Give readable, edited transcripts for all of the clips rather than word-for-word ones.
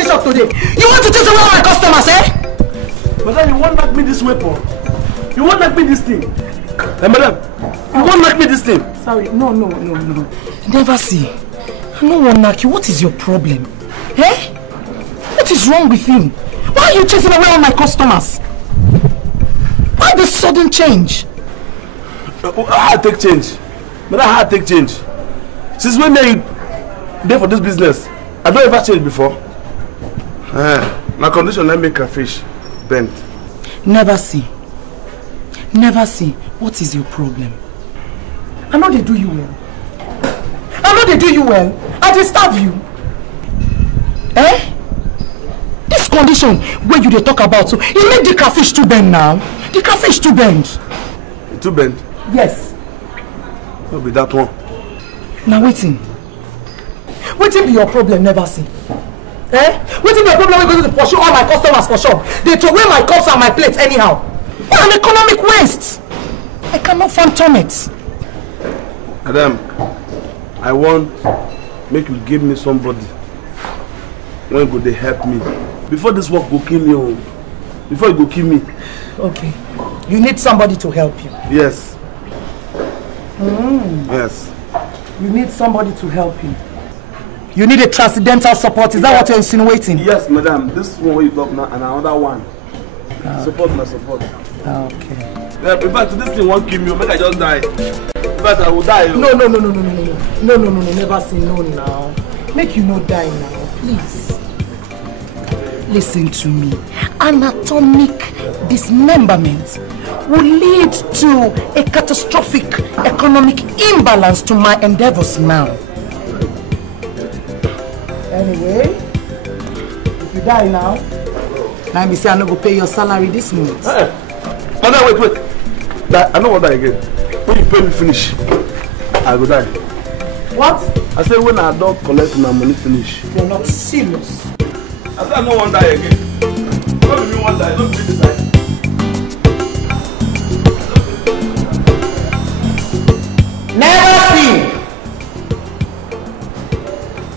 body shop today. You want to chase away all my customers, eh? Madam, you won't knock me this weapon. You won't knock me this thing. Hey, madam, you won't knock me this thing. Sorry, no. Never see. I don't want to knock you. What is your problem? Eh? What is wrong with you? Why are you chasing away all my customers? Why this sudden change? How I take change? Madam, how I take change? Since when are you there for this business? I don't ever change before. My condition, let me make a fish bend. Never see. Never see. What is your problem? I know they do you well. I disturb you. Eh? This condition where you they talk about, so you make the catfish to bend now. The catfish to bend. To bend? Yes. What be that one? Now waiting. Waiting be your problem, never see. Eh? Waiting be your problem, we're going to pursue all my customers for shop. They throw away my cups and my plates anyhow. What an economic waste. I cannot phantom it. Madam, I want make you give me somebody when go they help me. Before this work go kill me. Before you go kill me. Okay. You need somebody to help you. Yes. Yes. You need somebody to help you. You need a transcendental support. Is that what you're insinuating? Yes, madam. This one where you talk now and another one. Okay. Support my support. Okay. Yeah, in fact, this thing won't kill me. Make I just die. In fact, I will die. No. Never say no now. Make you not die now, please. Listen to me. Anatomic dismemberment will lead to a catastrophic economic imbalance to my endeavors now. Anyway, if you die now, let me say I'm not going to pay your salary this month. Madam, wait. I don't want that again. When you pay me finish, I will die. What? I said when I don't collect my money finish. You're not serious. I said I don't want that again. What do you want that? Don't be decided. Never see.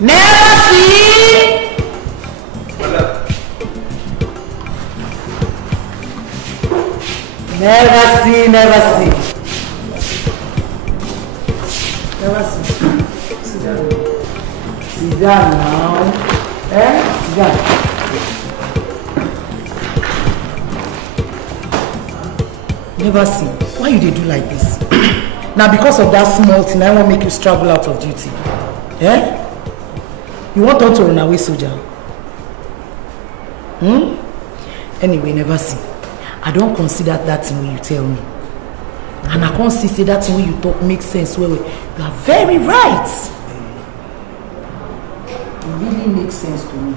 Never see. Never see. Never see. Sit down. Sit down now. Sit down. Never see. Why you they do like this? Now because of that small thing, I won't make you struggle out of duty. Eh? You want to run away, soldier? Anyway, never see. I don't consider that thing when you tell me. And I can't see that thing when you talk makes sense. Well, you are very right. It really makes sense to me.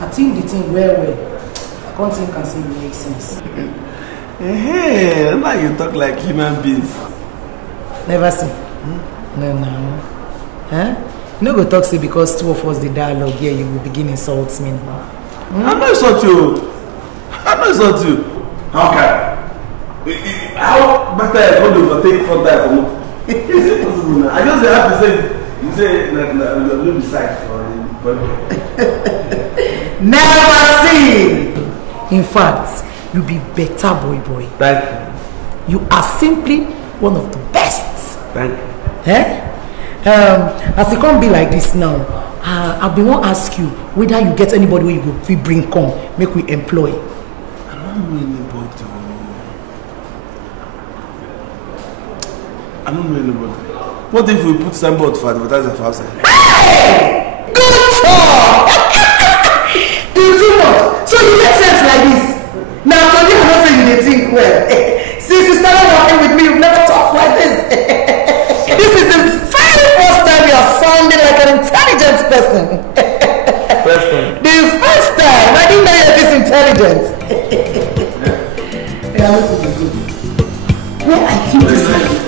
I think the thing well. I can't think and say it makes sense. Hey, now you talk like human beings. Never see. No. Huh? You no go talk say because two of us the dialogue here, you will begin insult me. I'm not insult you. Okay. How better I go to overtake for that? Is it possible now? I just have to say, you say, no decide for it. Never see. In fact, you be better, boy. Thank you. You are simply one of the best. Thank you. Eh? As it can't be like this now, I've been want to ask you whether you get anybody where you go we bring come, make we employ. I don't know anybody. What if we put signboard for advertising for outside? Hey! Good talk! You too much. So you make sense like this. Now I don't know say you think well. Since you started working with me, you've never talked like this. This is the very first time you are sounding like an intelligent person. First time. The first time. I didn't know you're this intelligent. Yeah, this is good. Where I keep this money.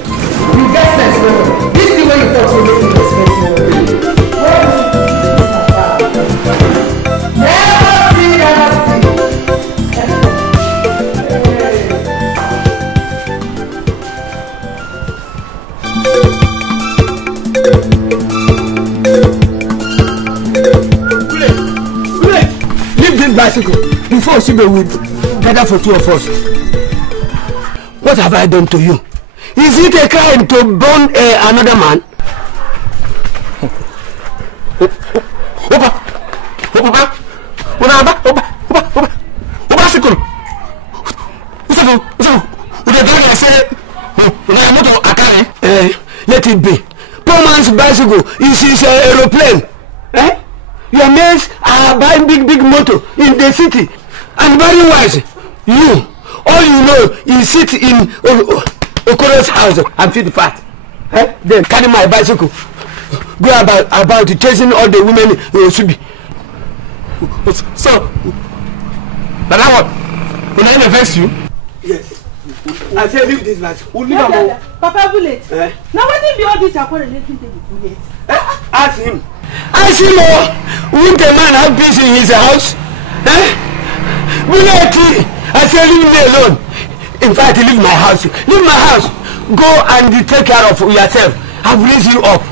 You get sense, no? This is where you thought you were making respect. Never see. bicycle before Sibe would gather for two of us. What have I done to you? Is it a crime to burn another man? Let it be. Poor man's bicycle is his aeroplane. Eh? Your mates are buying big motor in the city. And very wise, you, all you know is sit in Okoro's house and feed the fat. Eh? Then carry my bicycle. Go about chasing all the women should be. So, but now what? Will I vex you? Yes. I say leave this bicycle. We'll leave him. Papa Bullet. Now when did all this happen relating to the bullet? Ask him. Ask him, won't a man have peace in his house? Bullet, I say leave me alone. In fact, leave my house. Leave my house. Go and take care of yourself. I've raised you up.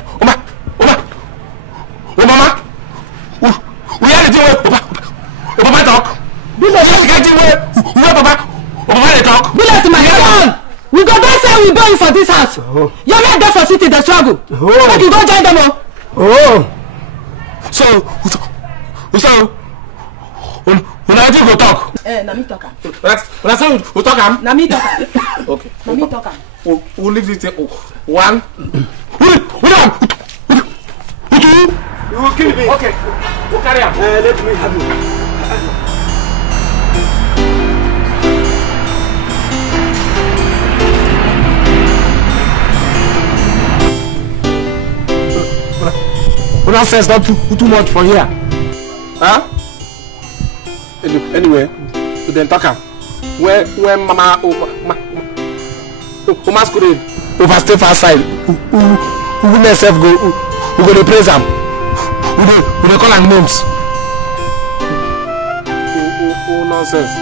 Mama, we are the two. Papa talk. Bullet, Papa talk. Bullet, my son. We go there say we born for this house. You're not there for city the struggle. But you go join them all. So when I go talk. Na me talk. When I say we talk am. Na me talk. Okay. Na me talk. We'll leave this one. You will kill me. Okay. We'll carry on. Let me have you. Nonsense, not too much for here. Huh? Anyway, we then talk am. Where Mama masquerade overstay far side. Who will herself go? We go to praise am. We dey call am names. Nonsense.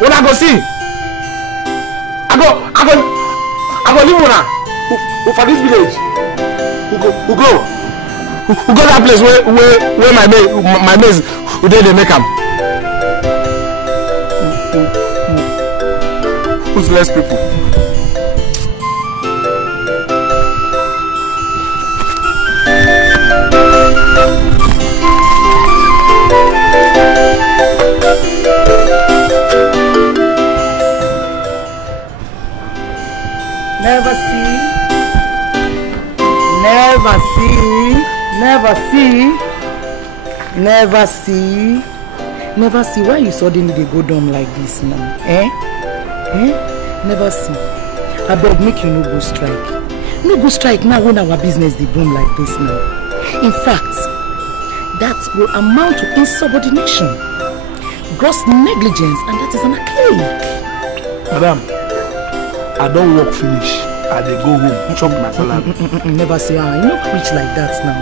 When I go see, I go live una for this village. We go that place where my mates they make am. Who's less people? Never see. Why you suddenly they go down like this now? Never see. I beg make you no go strike. No go strike now when our business they boom like this now. In fact, that will amount to insubordination, gross negligence, and that is an AKEY. Madam, I don't work finish. I dey go home, chop my salary. Never say, you not reach like that now.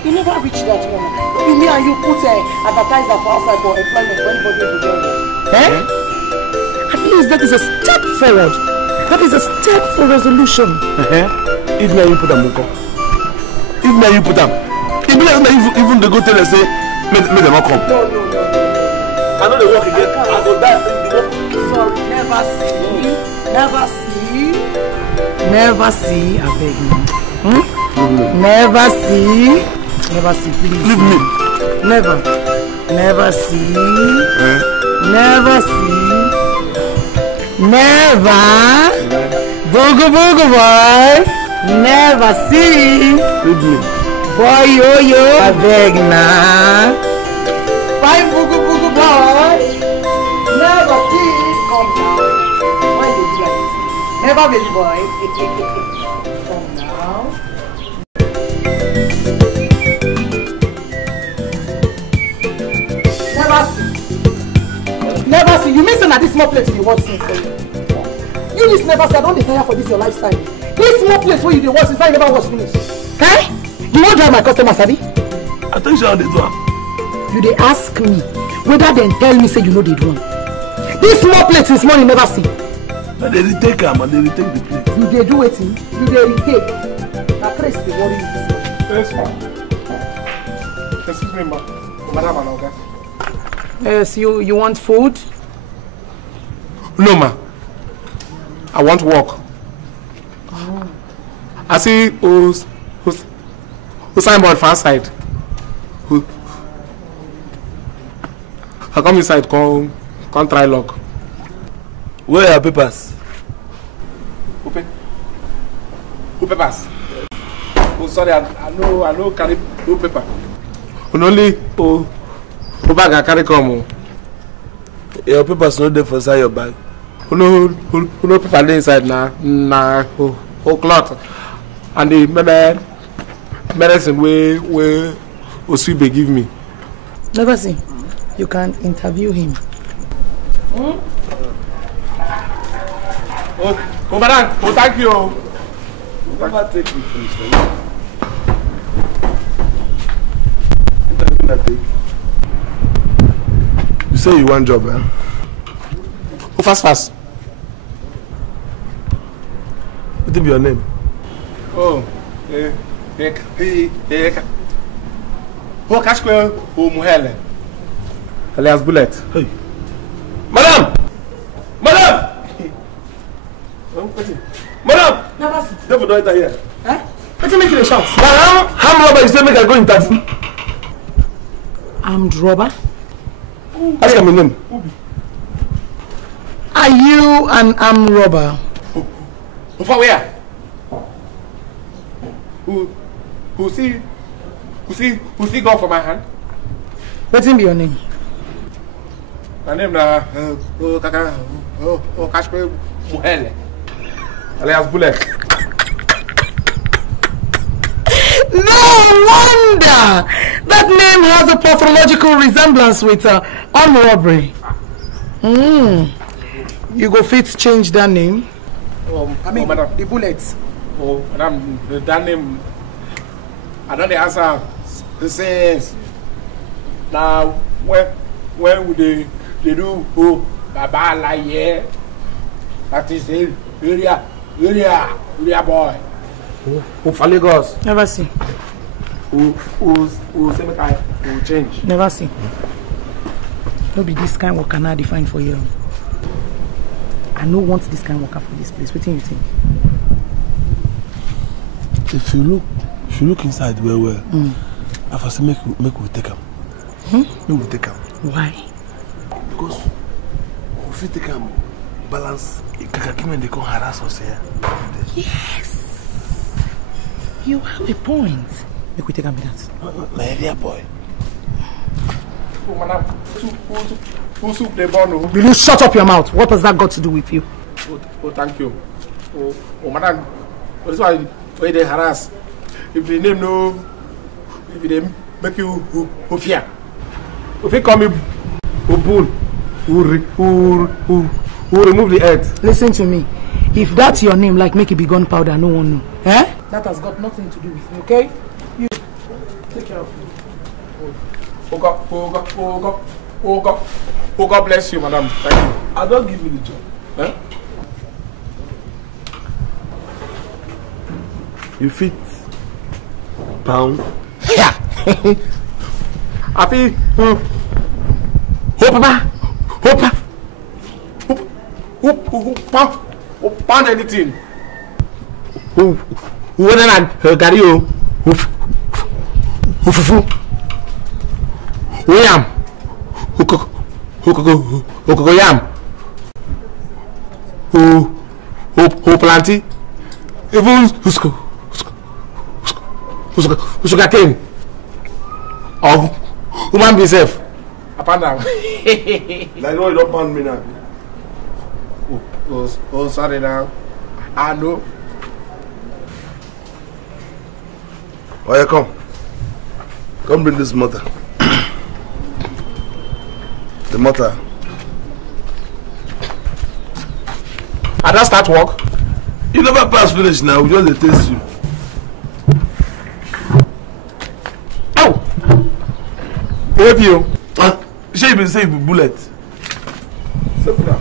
You never reach that one. You mean and you put advertiser for outside for employment for anybody to get one. At least that is a step forward. That is a step for resolution. If now you put them, if now you put them, if even they go tell us say, make them all come. No. I know they work again. I go die. Sorry, never see, I beg you. Never see, please. Leave me. Never see. Never. Booga boy. Never see. Leave me. Boy yo, I beg now. Fine booga boy. Never see. Come now. Why did you like this? Never baby boy. Come now. Never see. You mean say na this small plate you watch since for you? You this never see. I don't tire for this your lifestyle. This small plate where you dey watch since I never watch finish. You won't drive my customers, Abi? I think you are the one. You dey ask me whether they tell me say you know they do. This small plate since morning never see. But they retake am and they retake the plate. You dey do wetin? You dey retake. Na Chris dey worry you this morning. Yes, ma'am. Excuse me, ma'am. Yes, you want food? No, ma. I want work. Oh. I see who's signboard far side. Who? I come inside, come try lock. Where are your papers? Who papers? Oh, sorry, I know carry no paper. Only bag I carry come. Your papers not there for inside your bag. No paper dey inside na cloth and the medicine wey Oswibe give me. Never see. You can interview him. Oh, madam, thank you. Never take me from You say you want job, eh? Oh, fast. What will be your name? Oh, Kashkwe Muhele. Alias Bullet. Hey. Madam! Madam! Never see. Never do it here. Eh? Let's make you a shout. Madam, how robber you say make I go interview? Armed robber? Ask him my name. Are you an armed robber? For where? Who see gun for my hand? What's in your name? My name na Kashkwe Muhele. Alias Bullet. No wonder! That name has a pathological resemblance with armed robbery. You go fit change that name? Madam. The Bullets. Oh, madam, that name, I don't answer since. Now, when would they do Baba like yeah? That is it. Area boy. Who for Lagos? Never see. Who say make I will change? Never see. No be this kind of worker now define for you. I no want this kind of worker for this place. What do you think? If you look inside well, I first make we take him. Make we take him. Why? Because if you take him, balance, when they come harass us here. Yes. You have a point. Make we take him with that. My area boy. Oh, madam, who soup the bone? Will you shut up your mouth? What has that got to do with you? Oh, thank you. Oh, madam, that's why they harass. If the name no, if they make you fear. If they call me bull, who remove the earth. Listen to me. If that's your name, like make it be gunpowder, no one know. Eh? That has got nothing to do with me, okay? You take care of me. Oh God bless you, madam. Thank you. I don't give you the job. Eh? You fit pound. Yeah. Happy. Oh, Papa. Pound anything. Who carry you? Who yam? Who yam? Who planty? Even who's got cane? Oh, human be safe. Upon now. Like no, you don't pound me now. Oh, sorry now. I know. Oh, yeah, come bring this motor. The motor. I don't start work. You never pass finish now. We just taste you. Oh, help you. She been say you be bullet. Step down.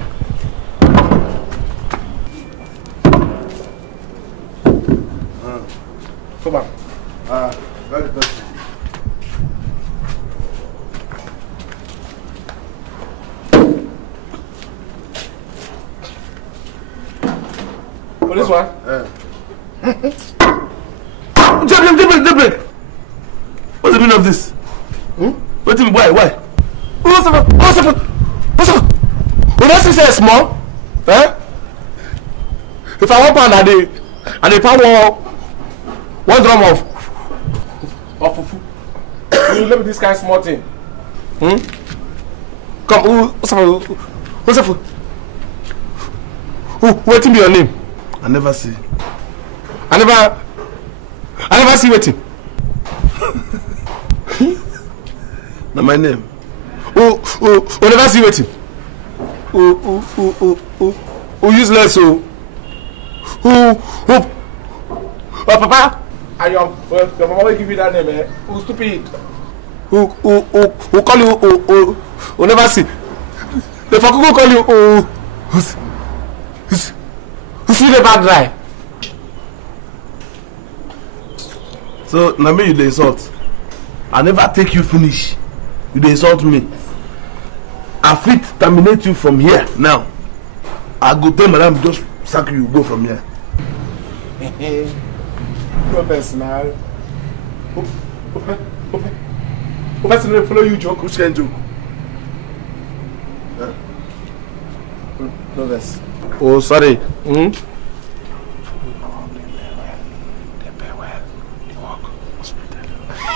Come on. Very good. For this one? Jailbreak. What's the meaning of this? What do you mean? Why? What's up? When I say small, if I want pound and they pound one drum of fufu. You live with this kind of small thing. Come, what's up? What be your name? I never see. I never see waiting. Now my name. Who never see waiting. Who useless oh Papa. And your mama will give you that name, Who stupid? Who call you who never see. The fuck who call you who see the bad dry. So now me you dey insult. I never take you finish. You dey insult me. I fit terminate you from here now. I go tell madam just sack you go from here. No personal. Who person follow you joke? Which kind joke? No verse. Oh sorry.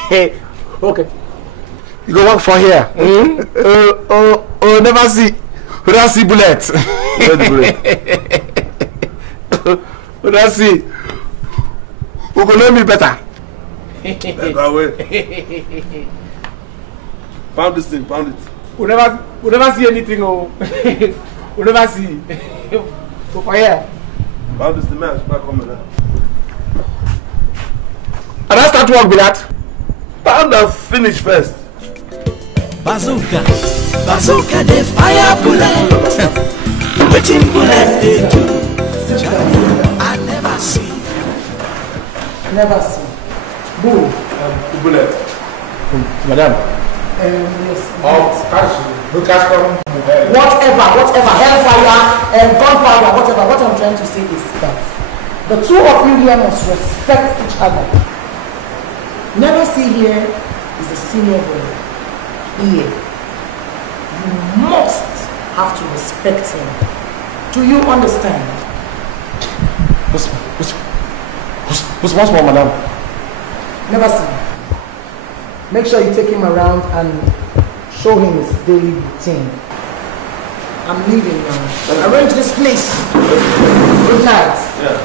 Hey, okay. You go work for here. Never see bullet. Never see. Who can know me better? Go away. Pound this thing, pound it. We never see anything. We never see. Go for here. Pound this thing, man. Come here. And I start work with that. Pound and finish first. Bazooka the fire bullet. Waiting bullet they do. I never see. Never see. Boom. Bullet. Madam. Yes. Cash. Whatever, hellfire, gunpowder, whatever. What I'm trying to say is that the two of you here must respect each other. Never see here is a senior brother. Here, you must have to respect him. Do you understand? What's more, madam? Never see. Make sure you take him around and show him his daily routine. I'm leaving now. Arrange this place. Good night. Yeah.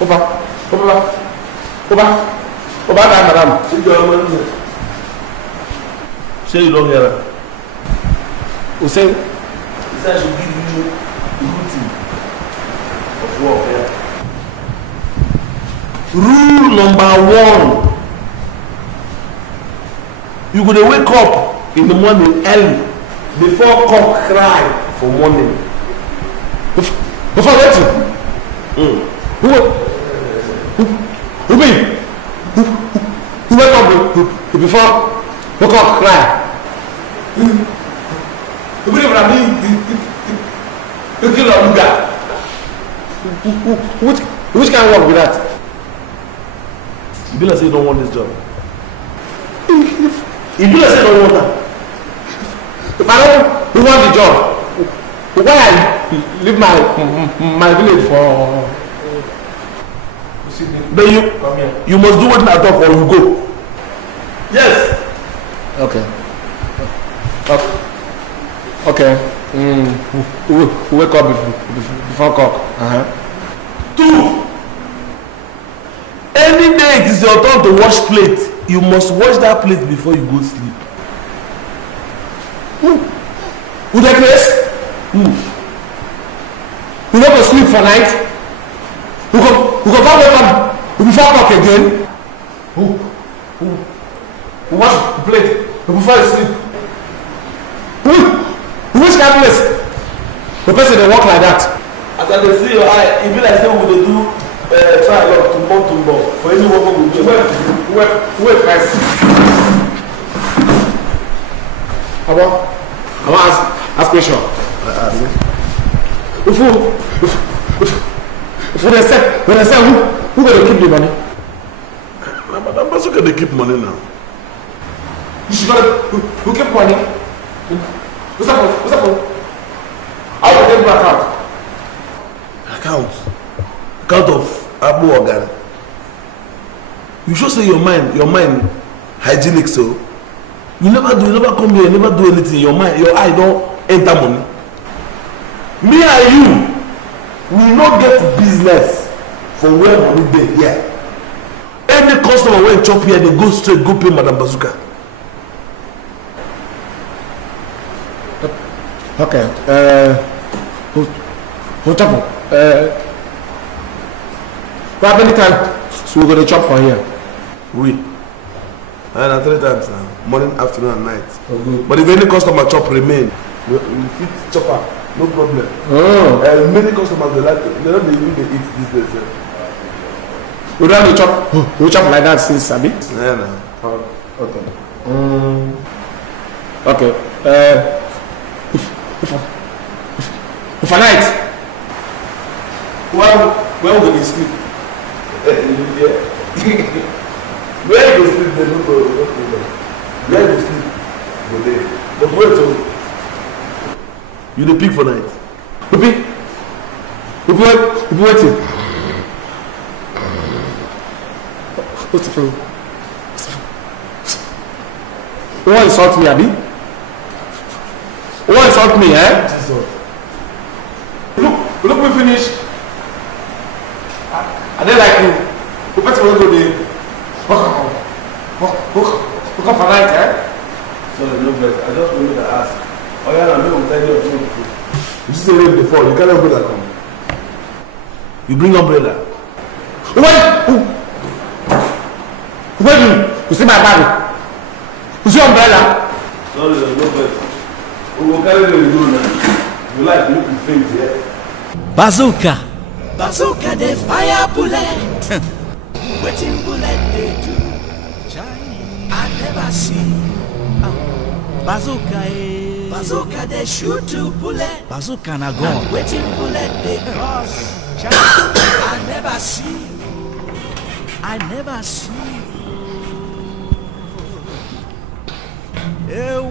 Oba, madam. Say you don't hear her. Who say? He said I should give you the routine of work. Yeah. Rule number 1. You go to wake up in the morning early before cock cry for morning. Before waiting? Who wake up before cock cry? You believe what I mean? You kill a luga. Which kind of work with that? You be like say you don't want this job. You be like say you don't want that. If I don't want the job, why I leave my village for? Then you must do what I talk or you go. Yes. Okay. Okay. We wake up before cock. 2. Any day it is your turn to wash plate, you must wash that plate before you go sleep. Who that place? We not go sleep for night. We go back wake up before cock again. Who wash the plate before you sleep? Which kind of place? The person they walk like that. As I dey see your eye, e be like say we dey do trial tumbo for any work we do. Wait first. I want ask question. If When I say who gonna keep the money? Madam Bazooka, they keep money now. She's gonna who keep money? What's up? How will take my account? Account of Abu Ogan. You should say your mind hygienic, so you never come here, you never do anything. Your eye don't enter money. Me and you, we not get business for where money dey here. Any customer when chop here, they go straight go pay Madam Bazooka. Okay. How many times so we're gonna chop for here? We. And 3 times now. Morning, afternoon, and night. Oh, good. But if any customer chop remain, we fit chopper, no problem. Oh. And many customers they don't even eat this day. We don't chop. We chop like that since Sabi. Yeah, no. Oh, okay. Okay. If a night, where will we sleep? Where you sleep, they don't go. Where you sleep, go there. But wait till you the pig for night. We waiting. What's the phone? You want to insult me, Abi? You want to insult me, eh? Jesus. Look, we finish. And then like you first of all go there. Hook up for night, eh? Sorry, no vex. I just wanted to ask. Oh yeah, no, I'm telling you something. You see the way before, you can't umbrella come. You bring umbrella. Where you see my body? You see umbrella? Sorry, no vex. We will carry the go now. You like to look the faint here. Bazooka the fire bullet. Waiting bullet they do. I never see. Bazooka they shoot to bullet. Bazooka na gone. Waiting bullet they cross. I never see. Ew.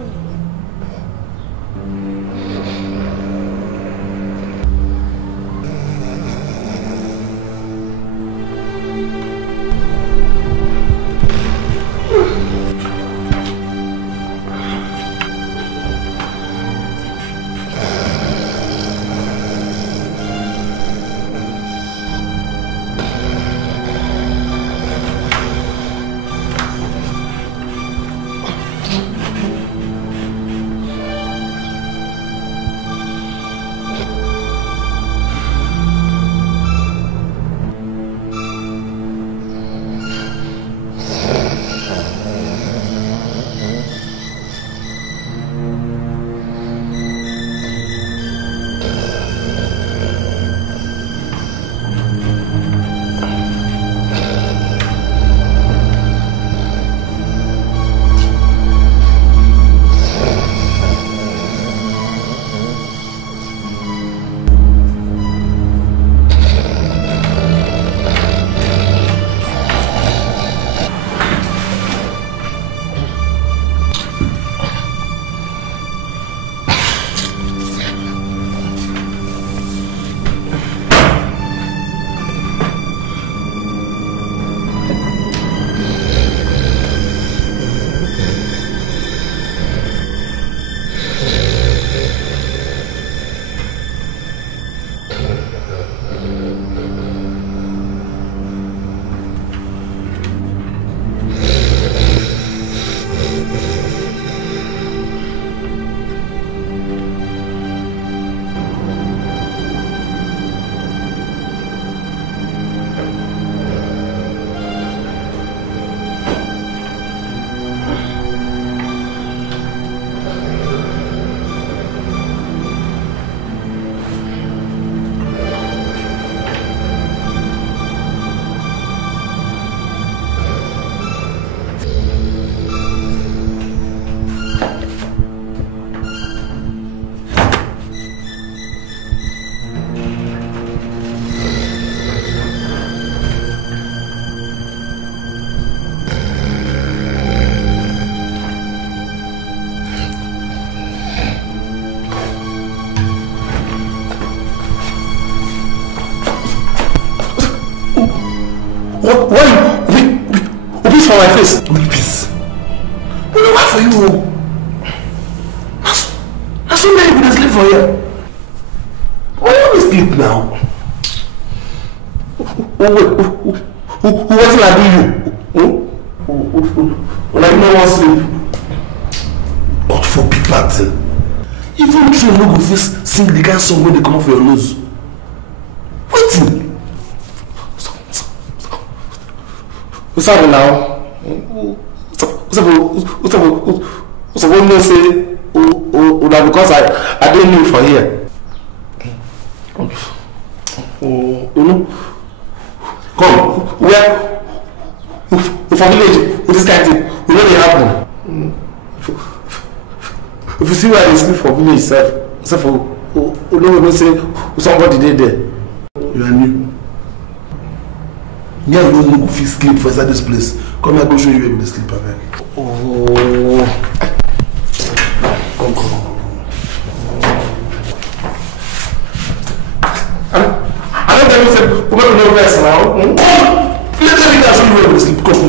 Why you peace for my face? Peace. Why for you? There's so many people that sleep for here. Why you always sleep now? What will I do you? When I no one sleep. God forbid that thing. Even if you no go first sing the kind song when they come off your nose. Waiting. What's happening now? What's up? Say? Because I didn't live for here. You know? Come, where? For village, with this kind of thing, you know they happen. If you see where they sleep for village except for no say somebody did there. You are new. Yeah, you don't feel sleep for inside this place. Come here, go show you where you sleep. Oh. Come. I don't tell you, say, we're going to know rest now. Let me show you where you sleep. Come.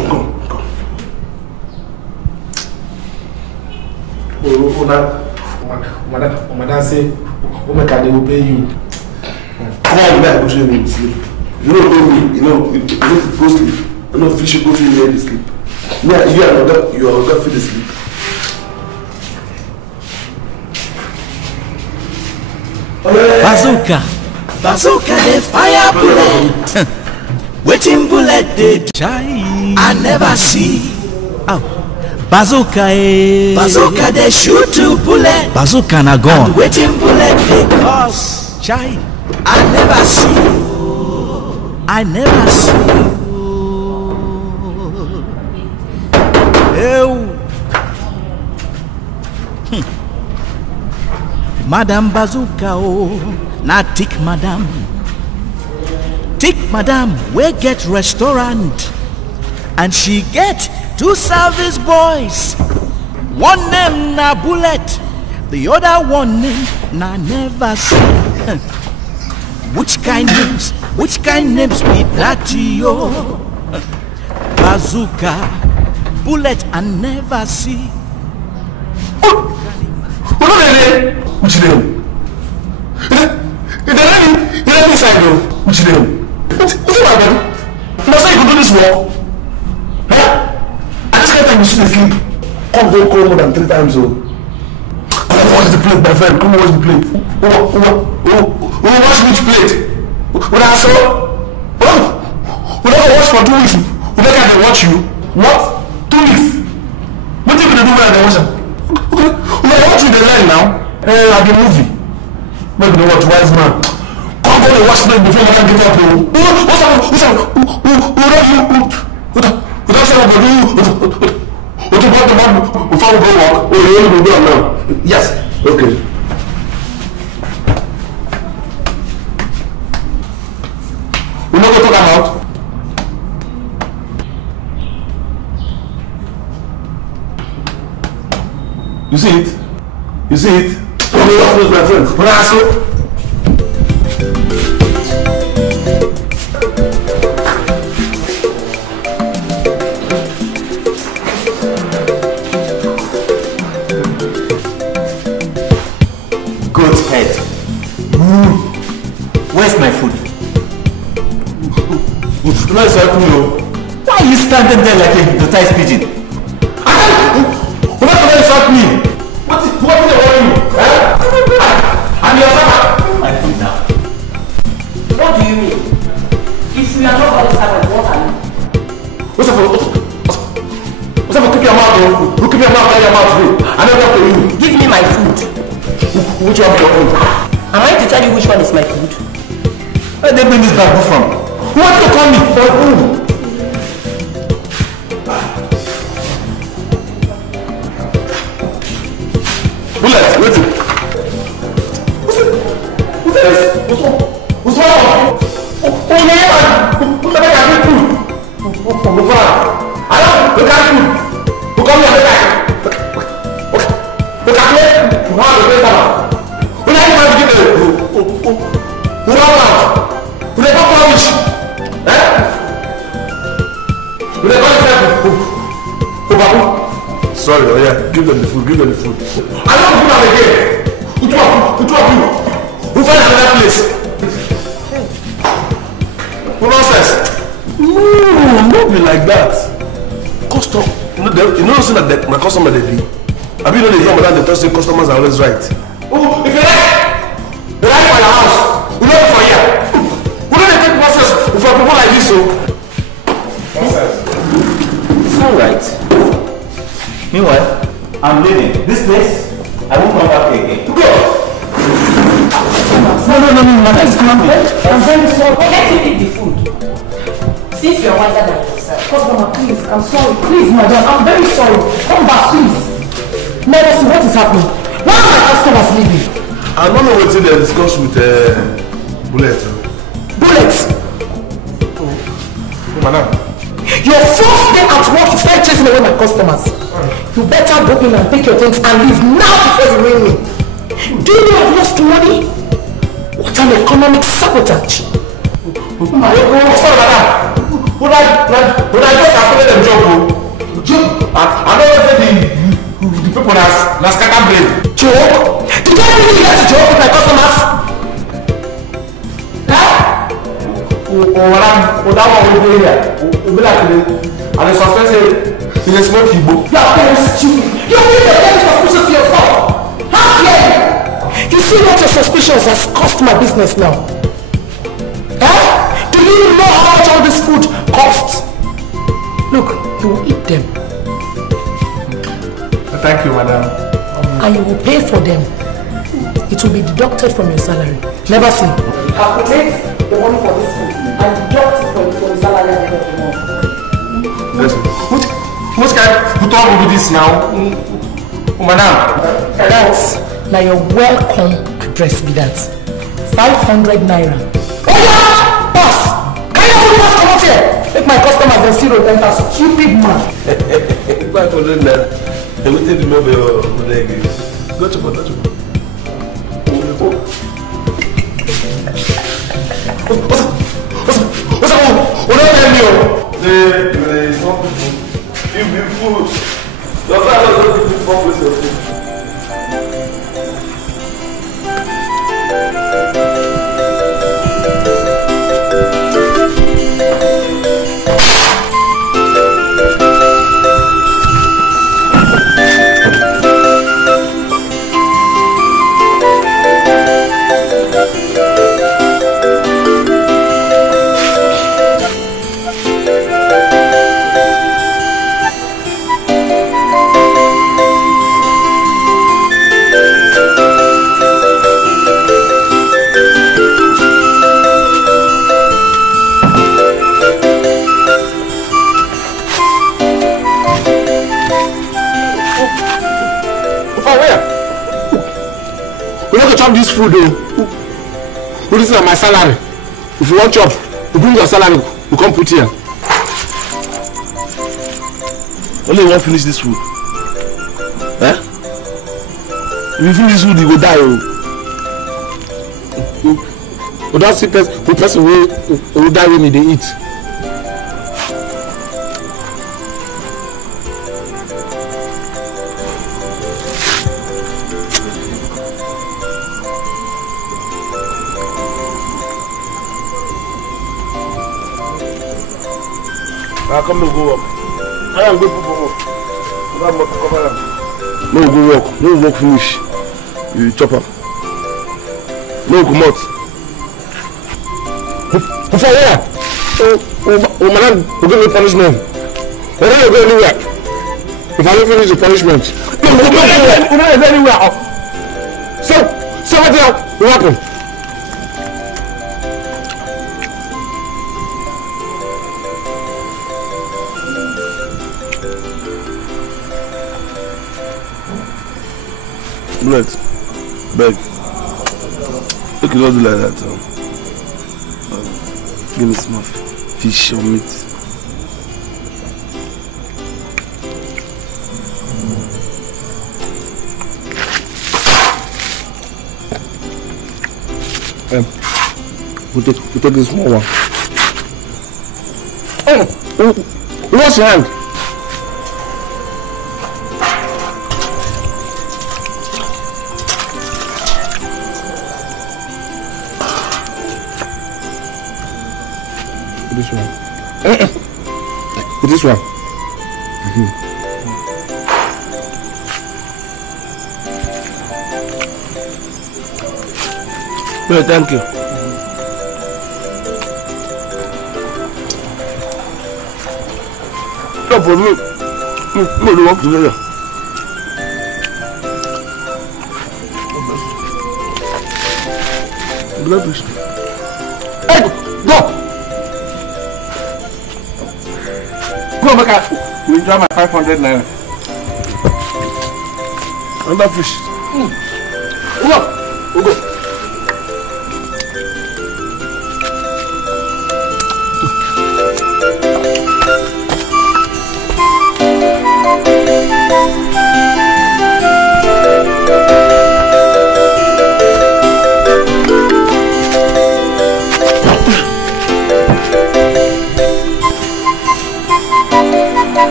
Madam say, they will pay you. Come on, go show you where you sleep. You don't know me, you know, you go sleep. I know fish go to where you sleep. Yeah, you are not feel asleep. Bazooka they fire bullet. Waiting bullet they I never see. Bazooka they shoot to bullet. Bazooka na gun. Waiting bullet they cause. I never see. Madam Bazooka na tick madam. Tick madam we get restaurant and she get 2 service boys. One name na bullet, the other one name na never see. Which kind names be that yo? Bazooka, bullet and never see. Which name? You let me sign though. Which name? What's it my man? That's how you can do this work. Huh? I just can't time you should sleep. Come don't call more than 3 times oh. Come watch the plate, my friend. Come watch the plate. We watch which plate? When I saw we don't watch for 2 weeks. We don't have to watch you. What? 2 weeks? What are you gonna do when I watch them? Okay. We are watching the line now. Like a movie. Maybe they watch Wise Man. Come on and watch them before you can get up. What's up? Before we go walk, we will go now. Yes. Okay. We know what to talk about. You see it? You see it? My friend. What I ask you? Goat head. Where's my food? Why are you standing there like a hypnotized pigeon? You're not going to insult me. What is worrying you? I'm your servant. My food now. What do you mean? If we are not the servant, what are you? What's up? Keep your mouth. Keep your mouth. Your mouth. I don't talk to you. Give me my food. Which one is your food? Am I to tell you which one is my food? Where did they bring this bamboo from? Who wants to call me? For whom? Bullet, wait. What's wrong? Oh, yeah. Look at your food. I don't look at food. Who come here? Look at me. Who has the paper? Who has the paper? Who has the paper? Who never promise? Sorry, oh yeah, give them the food, give them the food. I don't do that again. Who two of you? Who finds another place? Who nonsense? No, don't be like that. Custom, you know that my customer they be. I mean, they come and they tell say customers are always right. Oh, if you like for your house, we know for here. We don't take process for people like this, so. It's all right. Meanwhile, I'm leaving. This place, I won't come back again. Go! No, it's coming. I'm very sorry. Let me eat the food. Since you're wiser than yourself. Customer, please, I'm sorry. Please, madam, I'm very sorry. Come back, please. Let us see what is happening. Why are my customers leaving? I don't know what they discuss with Bullet. Bullet? Oh, madam. Your first day at work, you start chasing away my customers. You better go in and take your things and leave now before you ring me. Do you know I've lost money? What an economic sabotage. What's up, madam? Would I just after them joke? I don't say the people that's scattered blame. Joke? Did I really get to joke with my customers? Huh? Oh, that one will be here. We'll be like and the suspense is a smoke Igbo. You are very stupid. You think you're very suspicious to yourself. How dare you? You see what your suspicions has cost my business now? Huh? Do you know how much all this food costs? Look, you will eat them. Thank you, madam. And you will pay for them. It will be deducted from your salary. Never seen. Calculate the money for this food and deduct it from your salary at the end of the month. Listen, what kind of talk with this now? Madam? That's now your welcome address be that. 500 naira. Oh yeah! Boss! Can you pass come out here? Make my customers and see the enter stupid man. 500 naira. Everything you know your leg is. Go to my What's up? What are you? There is some people. You be food. Your father doesn't give fuck with your food. This food, oh, this is my salary. If you want chop, you bring your salary, you come put here. Only you want finish this food. Eh? If you finish this food, you go die. You don't see the person who die when they eat. I'll come to go work. I am going for work. I'm not to cover them. No go work. No work finish. You chop up. No come out. For where? Oh, madam, you give me punishment. We're not going anywhere. If I don't finish the punishment. We're not going anywhere. So what will happen? Bullet, beg. Look, you don't do like that. Give me some fish or meat. We'll take this small one. Oh, wash your hand. this one. This one. No, thank you. No, for me. No, they work together. Blood. Hey, go! Go, make you enjoy my 500 naira. Another fish. Go! Go!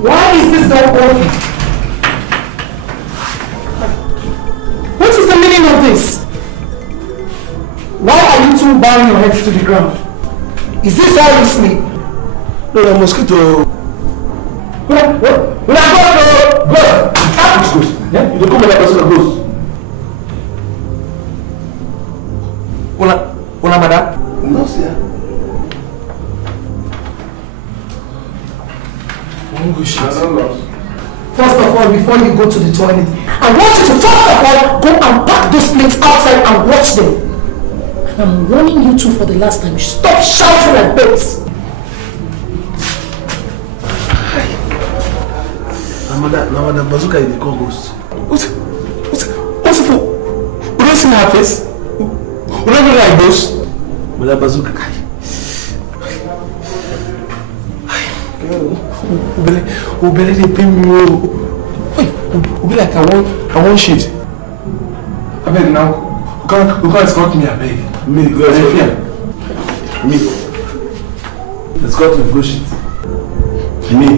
Why is this not working? What is the meaning of this? Why are you two bowing your heads to the ground? Is this how you sleep? No, the mosquito. Go! Yeah? You don't come with that person that goes. Hola, madam. No, sir. First of all, before you go to the toilet, I want you to first of all go and pack those plates outside and watch them. And I'm warning you two for the last time. Stop shouting like babes. Namada bazooka in the Congos. What's it for? We don't see her face. We don't like those. But that bazooka. Obele dey pay me. Obe like I want shit. I beg now. You can't escort me, I beg. Me, go here. Me. Escort me, go shit. Me.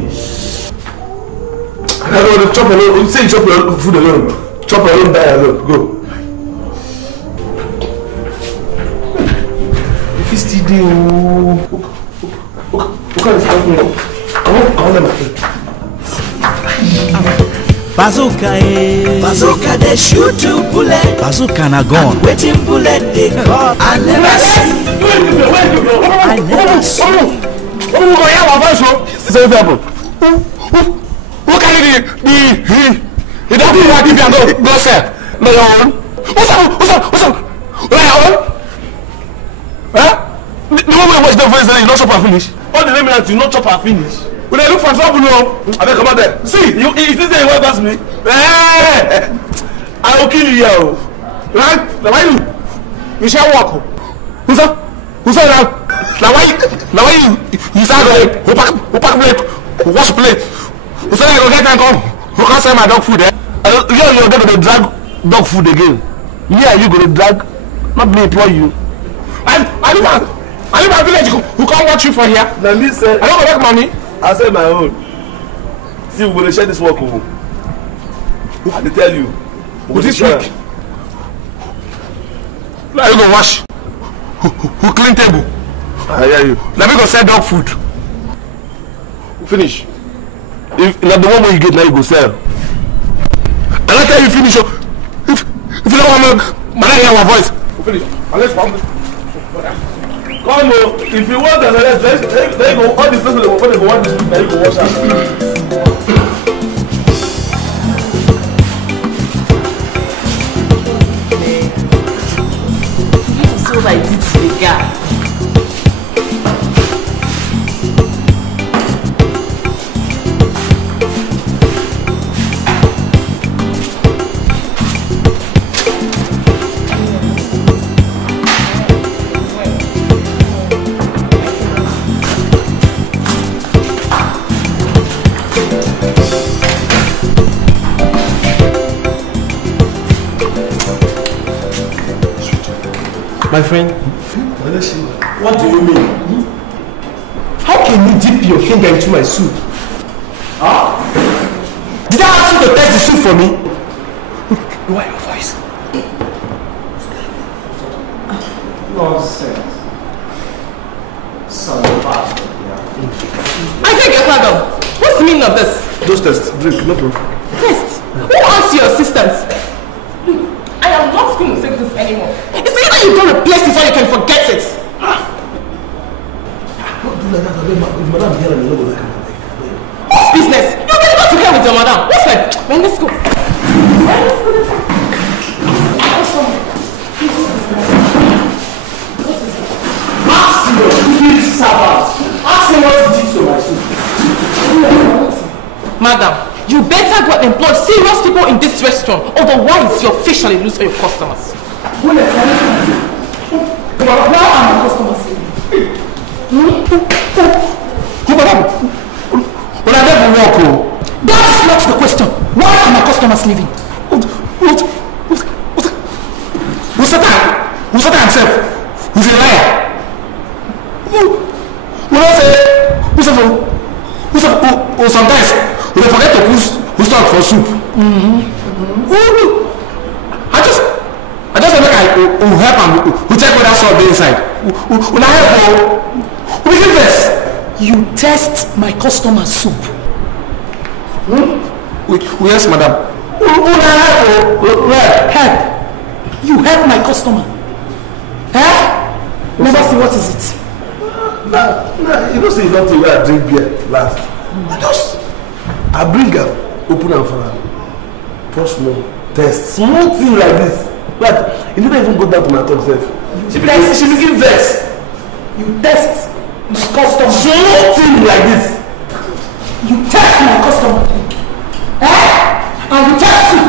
I don't want to chop alone. Say you chop your food alone. Chop alone, die alone. Go. If you still do, who can escort me? want my friend. Bazooka, bazooka, they shoot two bullets. Bazooka na gun. Waiting bullet they call. I never see. I never see. Who carry the don't do what you can go sir. My own. What's up? My own? Huh? The moment watch the voice you not chop and finish. All the name that you not chop and finish. When I look for trouble, no. I don't come out there. See, you if this is what pass me. I will kill you here. Right? Now why you shall walk? Who's that now? Now why you start who pack plate, who wash plate? Who say I go get and come? Who can't sell my dog food there? You're going to drag dog food again. Me and you going to drag, not me employ you. I live my village who can't watch you for here. Now me say I don't go make money. I said my own. See, we're going to share this work. I tell you. With this week. Now you go wash. Who clean table? I hear you. Now we go sell dog food. Finish. If not the one where you get now, you go sell. And I tell you finish. If you don't want me, I hear my voice. Finish. Unless one. Come on, if you want the rest, they go all the people they go want this week, they go wash out. You see what I did to the guy? My friend, what do you mean? How can you dip your finger into my soup? Huh? Did I ask you to test the soup for me? Lower your voice. Nonsense. I beg your pardon. What's the meaning of this? Those tests, drink, no problem. Test? Who wants your assistance? I am not going to take this anymore. It's either you don't replace it or you can forget it. Don't do like that, if madam here and you know that. What's business? You're getting back to here with your madam. What's like? Man, let's go. Ask your stupid servant. Ask him what he did to my soup. Madam, you better go and employ serious people in this restaurant, otherwise you'll officially lose all your customers. Now I'm a customer. When I never walk, That is not the question. Why are my customers leaving? Who's that himself? Who's a liar? Who sometimes we forget to who start for soup. I just make I help him. Who check whether salt be inside. When I help, we give this. You test my customer's soup. Yes, madam. Help. You help my customer. Never see what is it. Nah, you don't say you don't take where I drink beer last. I bring her, open and for her. Pour small, test. Small thing like this. But you never even go down to my top self. She begin vex. You test my customer. Small thing like this. You test my customer. And you test you.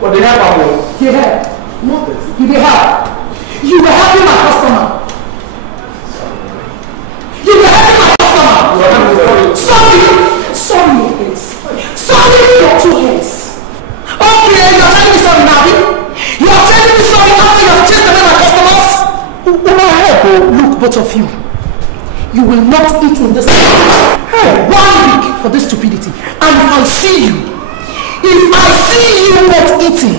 What they have about? You help. You dey help. You were helping my customer. You were helping my customer. Sorry your heads. Sorry your two heads. Okay, you're telling me sorry now. You're telling me sorry after you've chased away my customers. Look, both of you. You will not eat in this house for 1 week for this stupidity. And if I see you not eating,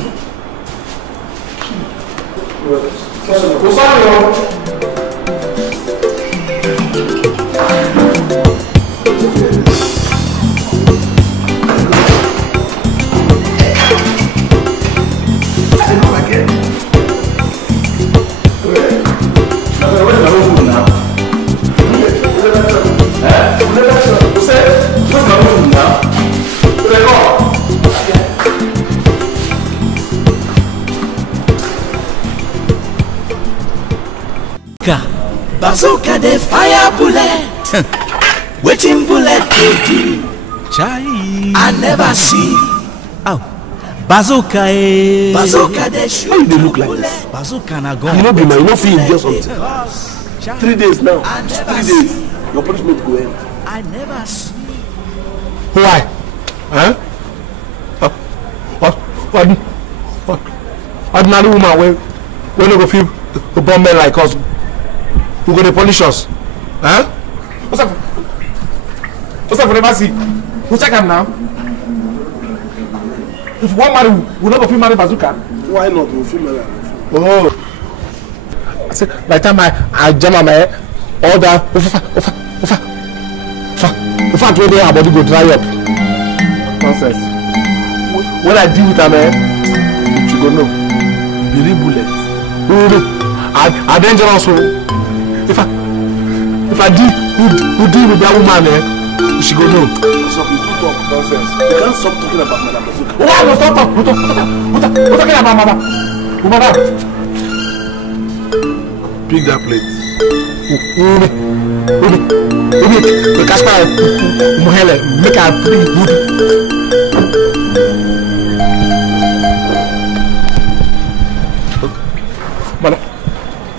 Bazooka they fire bullet. Waiting bullet they do. Chai. I never see. Oh. Bazooka eh. Bazooka they shoot. How they look like this? Bazooka na gone. You know be my, you know feel just something. 3 days now. 3 days. Your punishment go end. I never see. Why? Huh? What? Ordinary woman when you go feel a bomb men like us, who gonna punish us? Huh? What's up for never see? Who check him now? If one marry, we not go feel marry Bazooka. Why not? We'll feel marry. Oh. I said, by the time I jam my head, all that, in fact, when our body go dry up. Nonsense. When I deal with her, man, she go know. Biri bullet. I dangerous. If I deal with that woman, she go know. So you do talk nonsense. You can't stop talking about Madam Bazooka. Why no stop talk? What talking about Mama? Madam. Pick that plate. The Casper Mohele make her pretty good.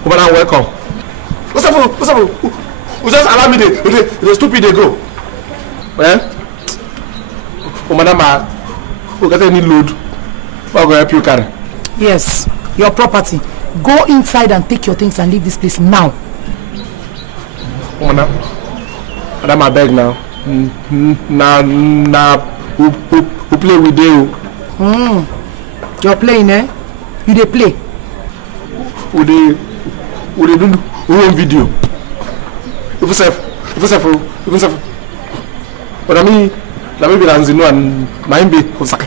Madam, welcome. What's up? You just allow me the stupid they go. Eh? Madam, we got any load? I'll go help you carry. Yes, your property. Go inside and take your things and leave this place now. Madam, I beg now. Who play with you? You're playing, eh? You they play. Who they do one video? If you say, but I mean, let me be Ranzino and my be Osaka.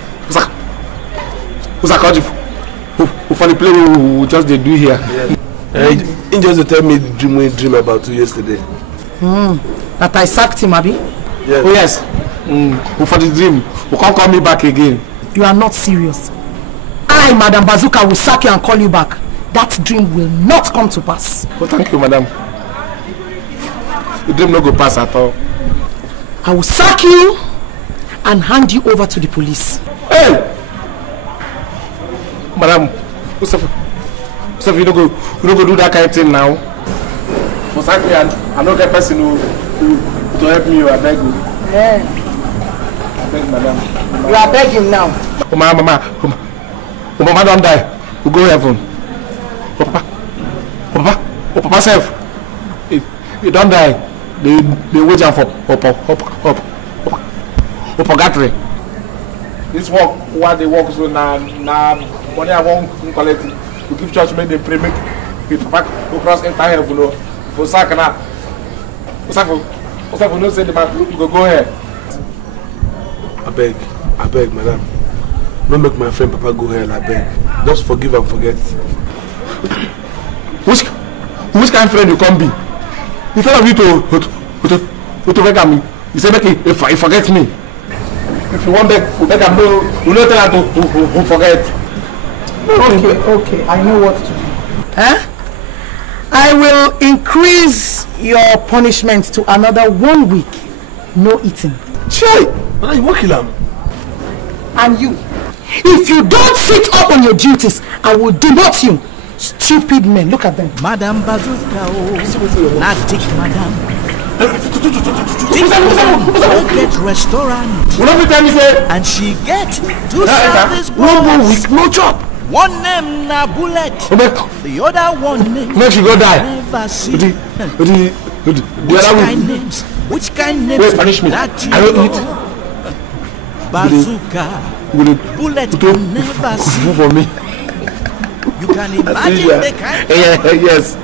Who for the play who just they do here. He just tell me dream about you yesterday. That I sacked him, Abi? Yes. Oh yes. Who for the dream? Who can't call me back again? You are not serious. I, Madam Bazooka, will sack you and call you back. That dream will not come to pass. Oh, thank you, madam. The dream no go pass at all. I will sack you and hand you over to the police. Hey! Madam, you don't go do that kind of thing now. For sack me, I don't get person who to help me, I beg you. Yeah. I beg, madam. You are begging now. Oh, mama don't die. We go heaven. Papa self. He don't die. They wait for purgatory. This work, what they work so now money I won't collect. We give church men they pray make Papa go cross entire heaven for sakana. What's no say the man go here. I beg, madam. Don't make my friend Papa go hell, I beg. Just forgive and forget. Which kind of friend you can be? Instead of you to beg me, you say make if I forget me. If you want beg him, you not tell her to forget. Okay, I know what to do. Huh? I will increase your punishment to another 1 week. No eating. Chai! But you won't kill him. And you. If you don't sit up on your duties, I will demote you. Stupid men, look at them. Madam Bazooka, not take Madam. Get restaurant. And she get 2 service boys. 1 week, no job. One name na bullet. The other one name. Make she go die. Never see. Which kind names? Wait, punish me. That I don't eat. Bazooka. Bullet can never see. For me. You can imagine the kind. Yes.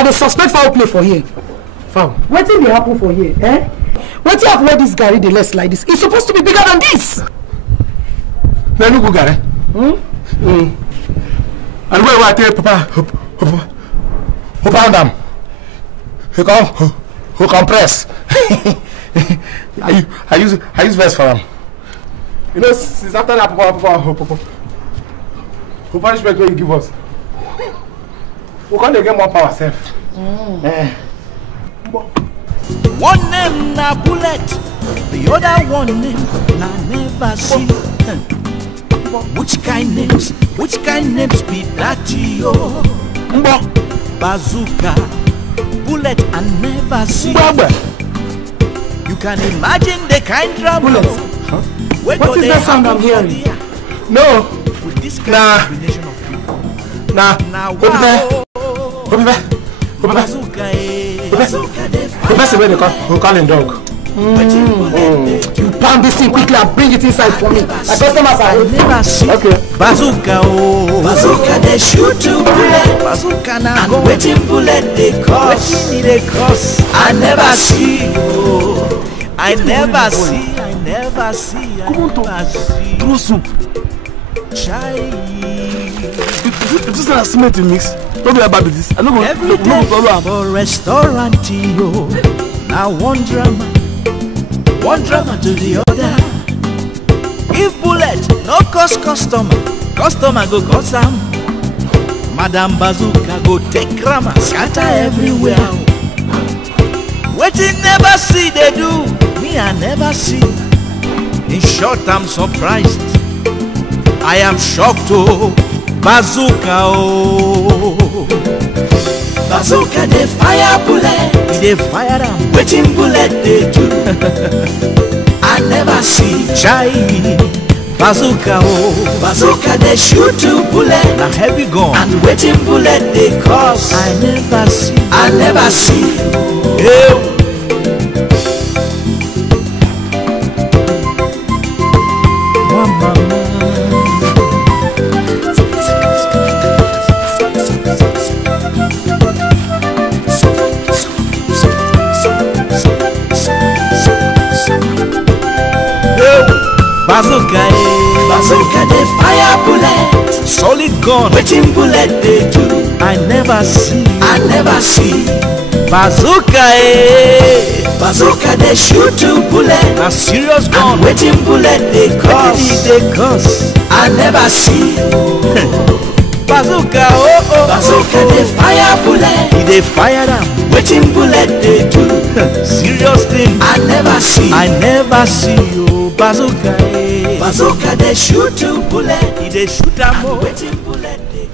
I dey suspect foul play for here. Foul? Wetin dey happen for here, eh? Wetin happen where this Gary dey less like this? It's supposed to be bigger than this. Na no go Gary. And where I tell Papa who pound them? Who compress? I use verse for him. You know, since after that, Papa, who punishment will you give us? We can't get more power ourselves. One name na bullet, the other one name na never see. Which kind names be that yo? Bazooka, bullet and never see. You can imagine the kind trouble. What is that sound I'm hearing? No. With this kind of combination of people. Nah. Bazooka, the best way they call him dog. You pound this thing quickly and bring it inside for me. My customers are waiting. Okay. Bazooka, bazooka they shoot to bullet. Bazooka now and waiting bullet they cost. I never see. I never see. Throw soup. Chai. This is not a cement to mix. Don't be about this. I don't go. Every day for restaurant yo. Now one drama to the other. If bullet no cost customer go cost am. Madam Bazooka go take grammar scatter everywhere. Wetin never see they do, me I never see. In short, I'm surprised. I am shocked oh. Bazooka oh. Bazooka they fire bullet. They fire them. Waiting bullet they do. I never see. Chai. Bazooka oh. Bazooka they shoot to bullet. Na heavy gun. And waiting bullet they cause. I never see. Hey. Bazooka they fire bullet. Solid gun. Waiting bullet they do. I never see. Bazooka Bazooka they shoot to bullet. A serious gun. And waiting bullet they cause. I never see. Bazooka Bazooka they fire bullet. They fire them. Waiting bullet they do. Serious thing. I never see you. Bazooka they shoot to bullet. They shoot them and waiting bullet they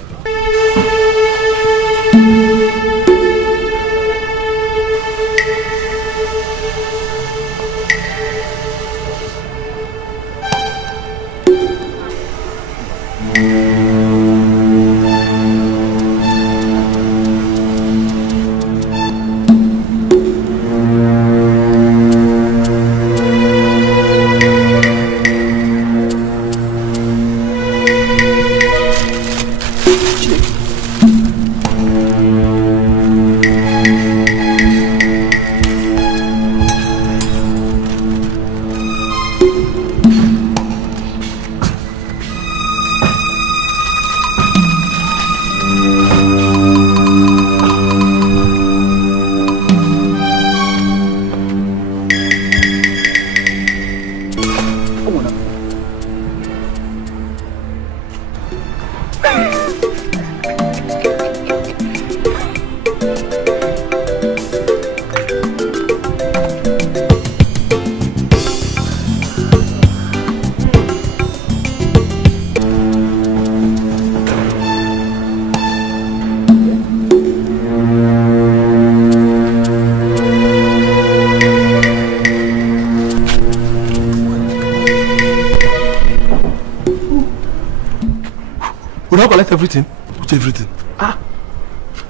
collect everything? Which everything? I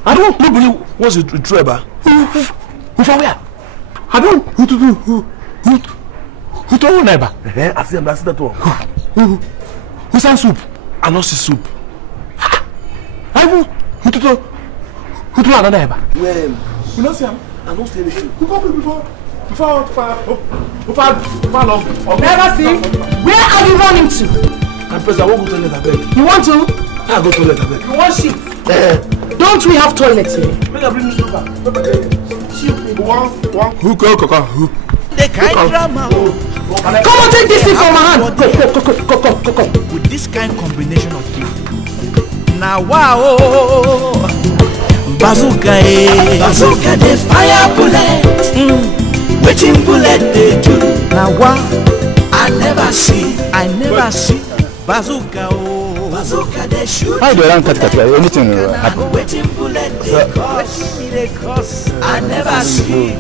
don't know. Nobody wants to throw about. Who from where? I don't. Who told neighbor? I see that one. Who sent soup? I not see soup. I will. Who Who do another eba? When? You don't see him? I don't see anything. Who come before long? Never see. Where are you running to? I'm pressed. I won't go to the toilet. You want to? I go to the toilet. You want shit? Don't we have toilets here? Make I bring newspaper. Who go, who? The kind drama. Come on, take this thing from my hand. Go. With this kind combination of people. Now wow. Bazooka, bazooka, the fire bullet. Waiting bullet they do. Now wow. I never see. Bazooka, bazooka they shoot. How do you cut anything happen? Waiting bullet they cause. I never see.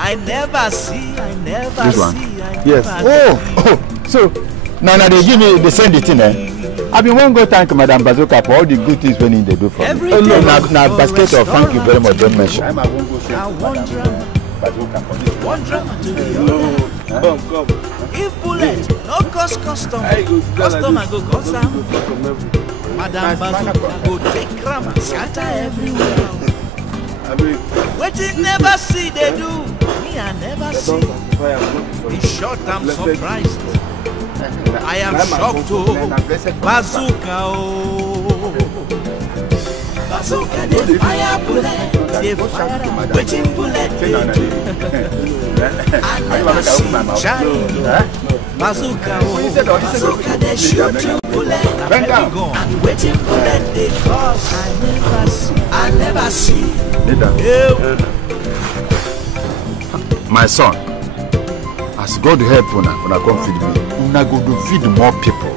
I never see. This one? Yes. Oh, so now they give me, they send it in there. I been one go thank Madam Bazooka for all the good things when they do for me. Now basket of thank you very much, don't mention. One drama to the Come. If bullet, no cost custom. Customer go custom. Madam Bazooka go take grammar, scatter everywhere. Waiting never see they do. Me I never see. In short I'm surprised. I am shocked too. Bazooka Bazooka the fire bullet. They fire waiting bullet they do. I never see Bazooka Bazooka they shoot two bullet. And waiting bullet they cause. I never see. My son, as God help una come feed me, una go to feed more people,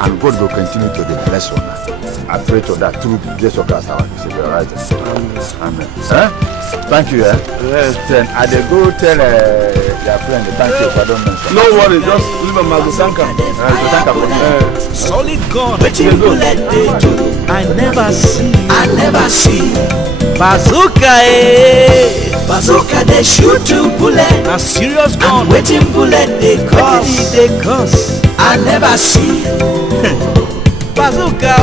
and God will continue to bless una. I pray to that through Jesus Christ our Savior, right? Amen. Thank you. Yes. Then I dey go tell their friend thank you if I don't mention. No worry, just leave a Magosanka. Solid God, waiting bullet they do. I never see. Bazooka bazooka they shoot two bullet. A serious gun. Waiting bullet they cause. I never see. Bazooka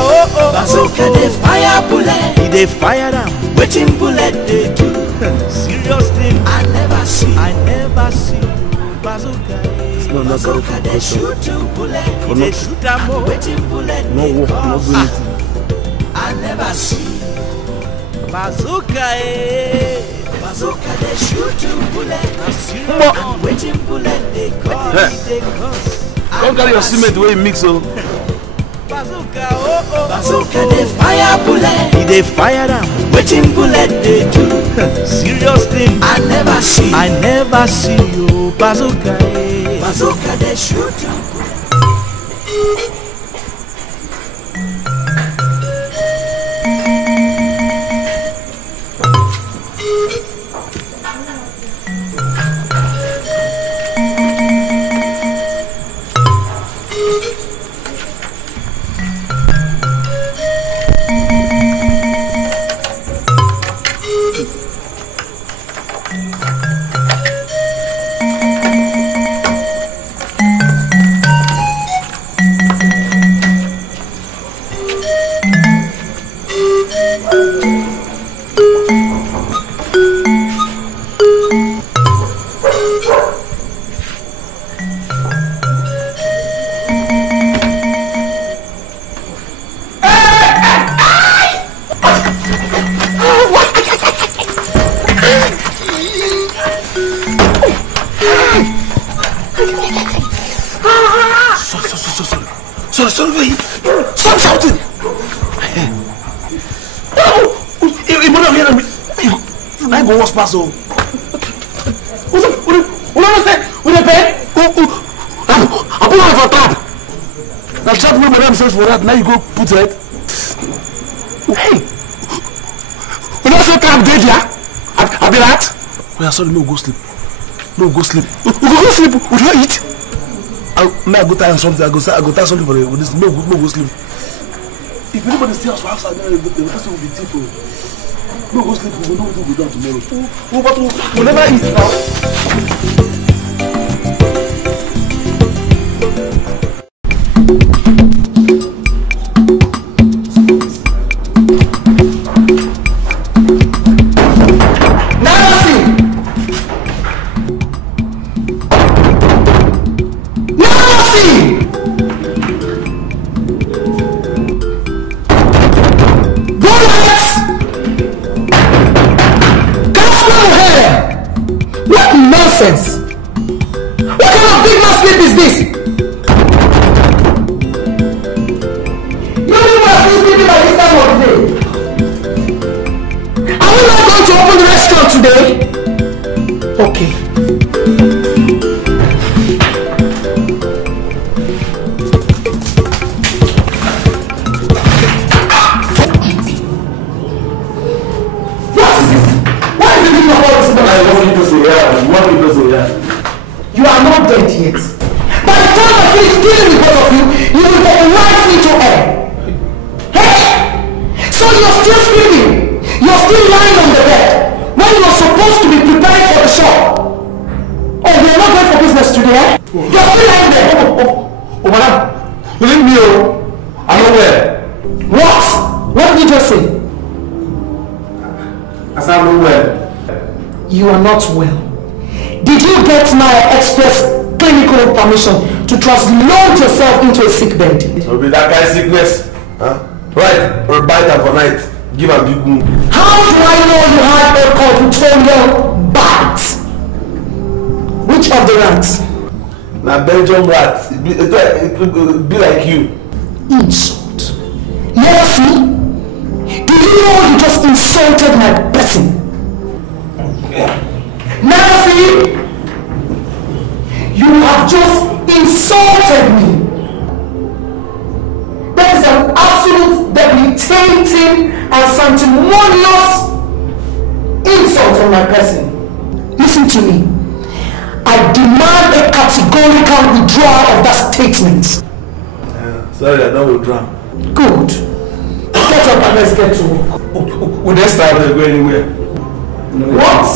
bazooka they fire bullet. They fire them. Waiting bullet they do. Serious thing. I never see. Bazooka bazooka they shoot two bullet. They shoot them. Waiting bullet they cause. I never see. Bazooka bazooka they shoot two bullets. Waiting bullet they cause. Don't carry your cement where you mix so. Bazooka bazooka they fire bullet. They fire them. Waiting bullet they do. Serious thing. I never see you. Bazooka bazooka they shoot two bullets. Sorry. Stop shouting! I go wash pass oh. What say? What the pay? I put on for trap. Now trap where madam says for that. Now you go put it. Hey. When I say trap dead yeah? I be that? Oh yeah, sorry, no go sleep. We go sleep. We don't eat. I go tie something. I go tie something for you. No go sleep. If anybody see us for outside, the person will be thief. No go sleep. We will know what we will do tomorrow. But we'll never eat now. nonsense? What kind of big man sleep is this? You think we are still sleeping by this time of the day? Are we not going to open the restaurant today? Okay. You are not dead yet. By the time I finish dealing with both of you, you will get right into air. Hey! So you're still sleeping. You're still lying on the bed when you're supposed to be preparing for the show. Oh, you're not going for business today, eh? You're still lying there. Oh, madam. You leave me, I'm not well. What? What did you just say? I said I'm not well. You are not well. Did you get my express clinical permission to translate yourself into a sick bed? So be that kind of sickness. Huh? Right, or bite her for night. Give her big moon. How do I know you had a controlled bite? Which of the rats? Now Belgium rats. It be like you. Insult. Nancy, do you know you just insulted my person? Nancy, you have just insulted me. That is an absolute debilitating and sanctimonious insult on my person. Listen to me. I demand a categorical withdrawal of that statement. Sorry, I don't withdraw. Good. Get up and let's get to work. Would they start to go anywhere? What?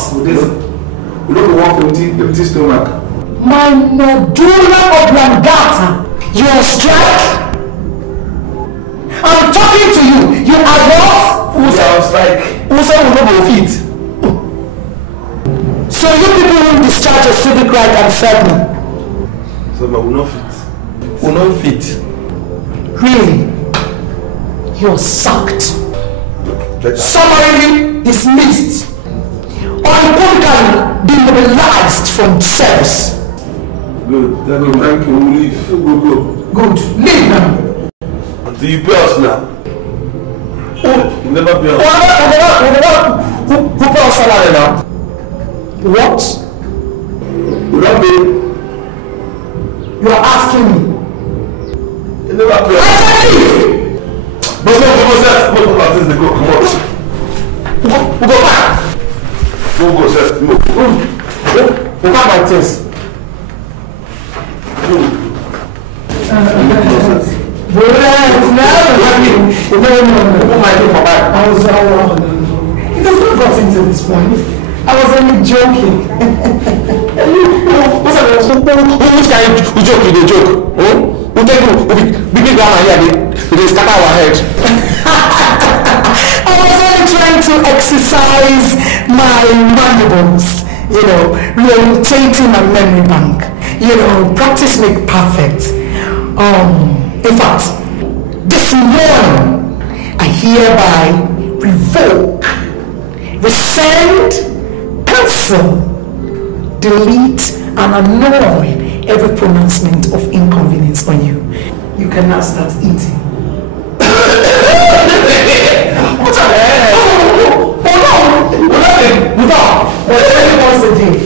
We don't want empty stomach. My medulla oblongata. You're on strike? I'm talking to you. You are what? Who's on strike? Who said we don't fit? So you people will discharge a civic right and serve me? So, but we're not fit. We're not fit. Really? You're sacked. Summarily dismissed. Unequivocally demobilized from service. Good. Thank you. We'll leave. Go. Good. Leave now. Until you pay us now. You never pay us. Who pay us salary now? What? You don't pay. You are asking me. You never pay us. I said leave. Go, come on. We'll go back. Go, sir. Go. We'll back my things. No. It has not gotten to this point. I was only joking. Which kind of joke you dey joke? Who take you big grammar here they scatter our head. I was only trying to exercise my mandibles, rehabilitating my memory bank. Practice make perfect. In fact, this morning I hereby revoke, rescind, cancel, delete, and annul every pronouncement of inconvenience on you. You can now start eating. What's up? Once a day.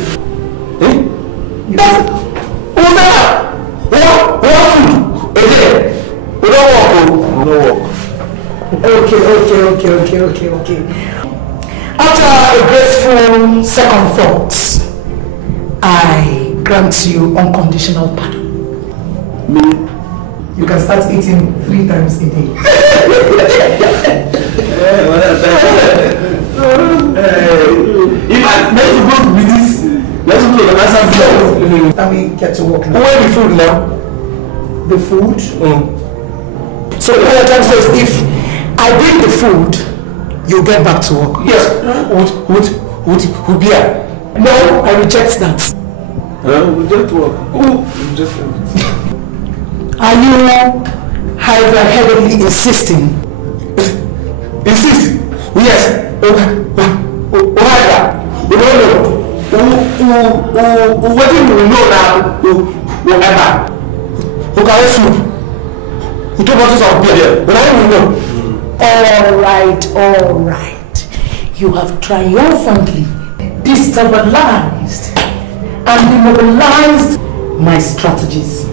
Okay. After a graceful second thought, I grant you unconditional pardon. Me? You can start eating 3 times a day. If I let you go with this, let's go to the answer. Let me get to work now. Where the food now? The food? So what you're trying to say is if I bring the food, you get back to work. Yes. Would be here. No, I reject that. We just work. Are you hydra-headedly insisting? Insist? Yes. what do you know now? Whatever. Who can soup? Who took bottles of beer? But I don't know. All right. You have triumphantly destabilized and demobilized my strategies.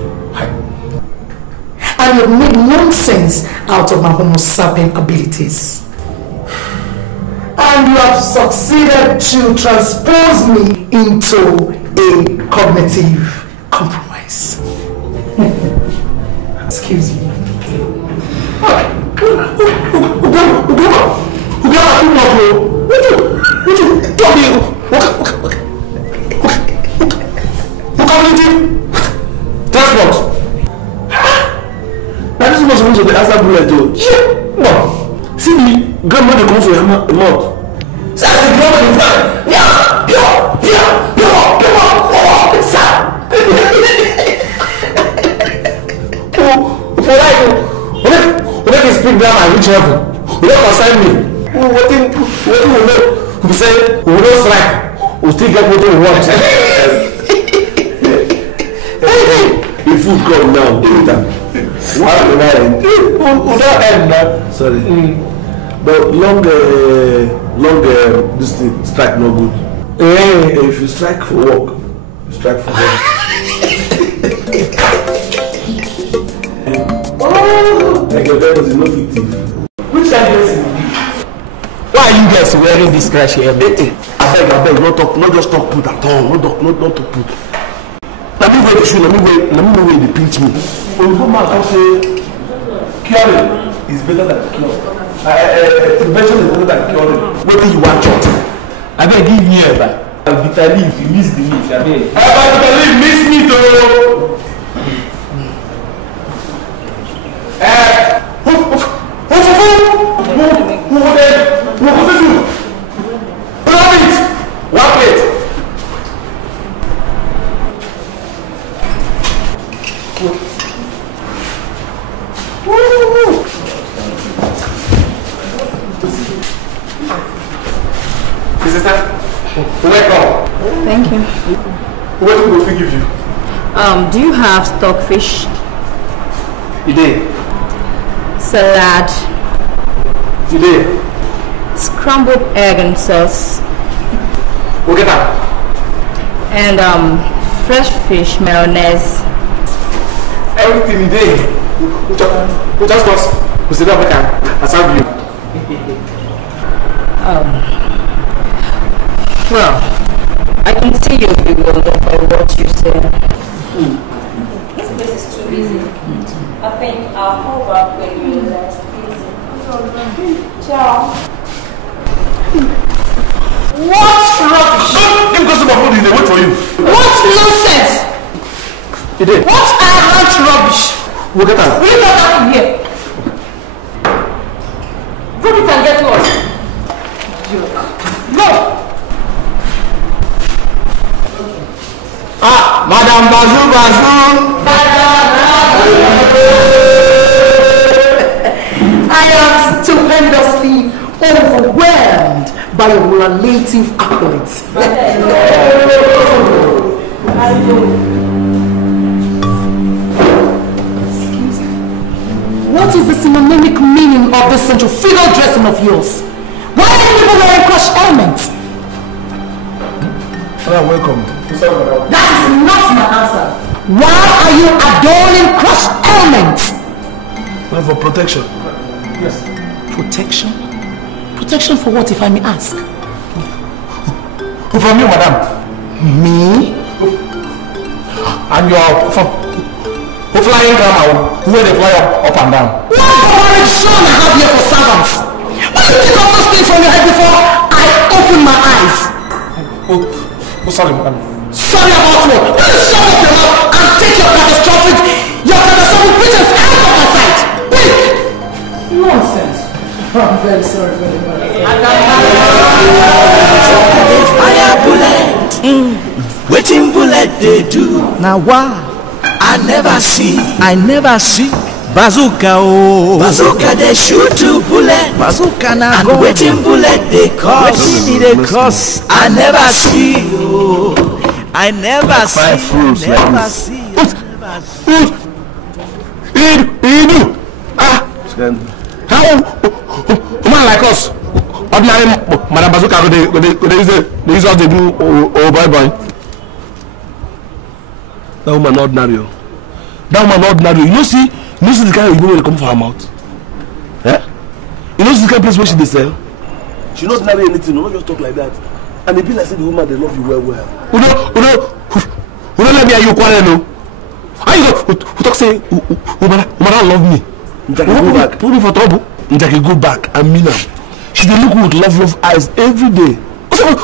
And you've made nonsense out of my Homo sapien abilities. And you have succeeded to transpose me into a cognitive compromise. Excuse me. Transport. Now this was supposed to be answer bullet too. No. See me, grandmother come for your mouth. Say the grandmother in front. For like, when I speak down, I reach heaven. We don't concern me. What do we say? We don't strike. We still get what we want. The food come now. Why we don't end now. Sorry. But long this thing strike no good. If you strike for work, you strike for work. Like your dad is no fictive. Which kind of person? Why are you guys wearing this crash here? I beg, not just talk put at all. Not talk put. Let me wear the shoe, let me know where they pinch me. When you go back, I'll say, curing is better than cure. Prevention is better than curing. What do you want, shot? I beg, give me a bitter leaf, you miss the meat. I beg. Bitter leaf, miss me though. Thank you. What do we give you? Do you have stockfish? You did. Salad? You did. Scrambled egg and sauce? We'll get that. And fresh fish mayonnaise? Everything you did. We just was. We sit down, I serve you. Well, I can see you'll be bewildered by what you said. This place is too busy. I think I'll call back when you're less busy. Ciao. What rubbish? Let me go to my food, they wait for you. What nonsense? You did. What arrogant rubbish? We'll get that. Will you get out of here? Drop it and get lost. No! Madam Bazoo. I am stupendously overwhelmed by your relative accolades. Excuse me. What is the synonymic meaning of this centrifugal dressing of yours? Why are you people wearing crush elements? Welcome. That is not my answer. Why are you adorning crush elements? Well, for protection. Yes. Protection? Protection for what, if I may ask? From you, madam. Me? And your flying grandma, where they fly up and down. What horrid son I have here for servants? Why did you take all those things from your head before I open my eyes? Oh, sorry, madam. Sorry about what? Will you shut up your mouth and take your catastrophic pretense out of my sight? Wait! Nonsense. I'm very sorry for the Fire bullet. Waiting bullet they do. Now why? I never see. Bazooka oh. Bazooka they shoot to bullet. Bazooka na go. And waiting bullet they cause. Waiting they cause. I never see oh. I never like see. 5 rules Never like see. this. What? Idu. Ah. How? Man like us. Ordinary Madam Bazooka they use all they do boy. That woman ordinary. That woman ordinary. You know see the kind of Igbo wey come for her mouth. Eh? You know see the kind of place where she dey sell. She not marry anything. No, not just talk like that. And it be like say the woman they love you well. You don't let me and you quarrel no. How you go? Who talk say woman love me? Njaki go back. Put me for trouble. Njaki go back and mean am. She dey look with love eyes every day. How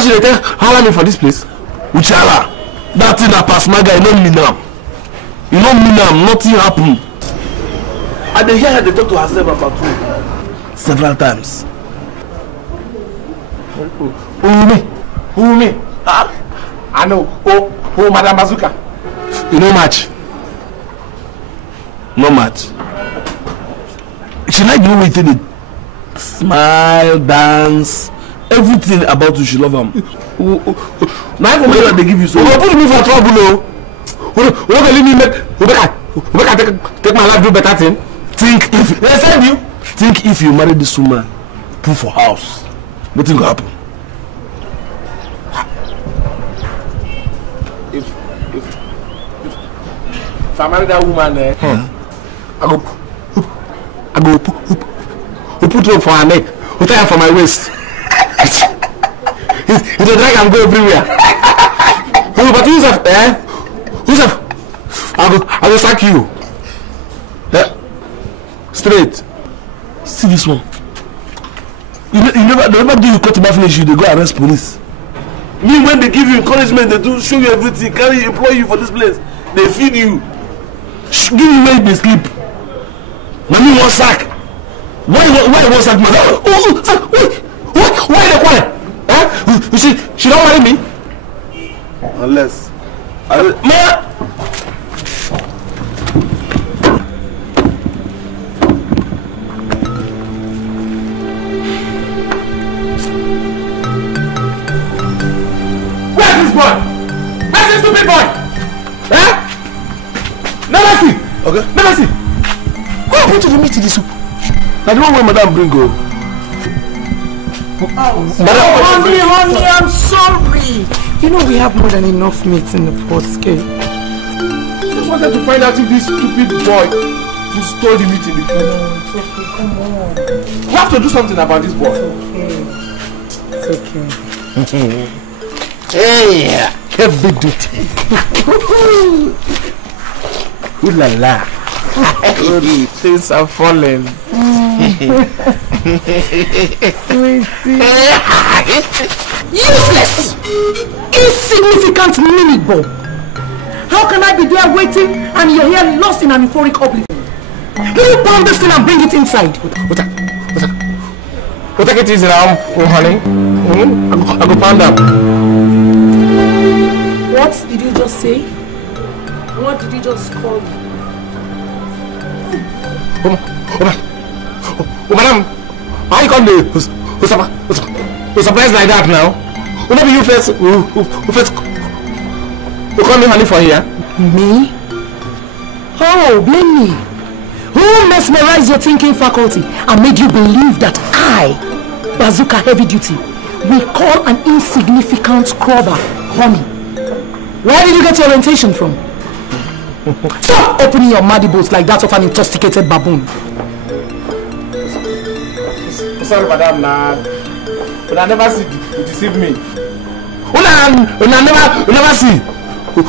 should I tell how me for this place? Uchala, that thing that pass my guy, you know me now. You know me now, nothing happened. And they hear her, they talk to herself about two several times. Who me? I know. Oh, Madam Bazooka. You know match? No match. She like the way you smile, dance, everything about you. She love him. Now for me that they give you so. You put me for trouble, no. You don't leave me make. Take my life do better thing. Think if they said you. Think if you marry this woman, put for house, nothing will happen. If I marry that woman, I go put rope for her neck, tie her for my waist. It's a drag and go everywhere. But who's up? Who's up? I will sack you. Straight. See this one. They never do you cut my finish you, they go arrest police. Me when they give you encouragement, they do show you everything, carry employ you for this place. They feed you. Give you where they sleep. Mommy one sack. Why one sack, man? Oh, why the quarrel? Huh? You see, she don't marry me. Unless Ma! Where's this boy? Where's this stupid boy? Huh? Never see. Okay. Never see. Who happened to the meat in the soup? I don't know where Madam bring go. Honey, I'm sorry. You know we have more than enough meat in the pot, okay? Just wanted to find out if this stupid boy who stole the meat in the food. No, it's okay, come on. You have to do something about this boy. It's okay. Hey, heavy duty. Ooh la la. Things are falling. Useless! Insignificant mini-boy! How can I be there waiting and you're here lost in an euphoric oblivion? Will you pound this thing and bring it inside? We'll take it easy now, honey. I go pound them. What did you just say? What did you just call me? Oh, madam, how you come to surprise like that now? Will not be you first who call me honey for here? Me? Oh, blame me. Who mesmerized your thinking faculty and made you believe that I, Bazooka Heavy Duty, will call an insignificant crowbar honey? Where did you get your orientation from? Stop opening your muddy boats like that of an intoxicated baboon. Sorry, madam, but I never see you deceive me. I never see.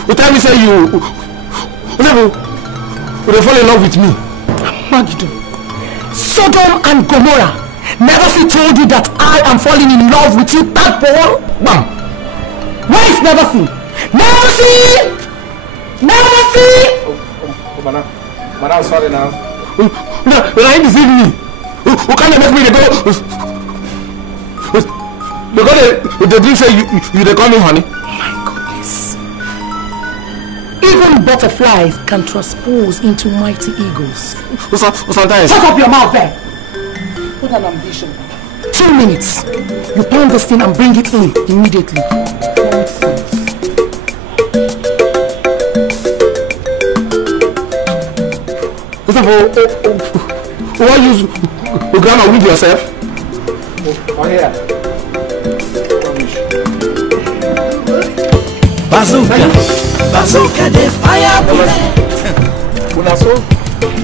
You tell me say you never fall in love with me. Magido, Sodom and Gomorrah never see told you that I am falling in love with you, tadpole? Bam. Why is never see? Never see! Never see! Oh, madam, sorry now. When I deceive me, who can't make me go? Because they didn't say you they call me honey. My goodness. Even butterflies can transpose into mighty eagles. Sometimes. Shut up your mouth there! What an ambition. 2 minutes. You pound this thing and bring it in immediately. Why use Uganda with yourself? Oh yeah. Bazooka the fire bullet. When I saw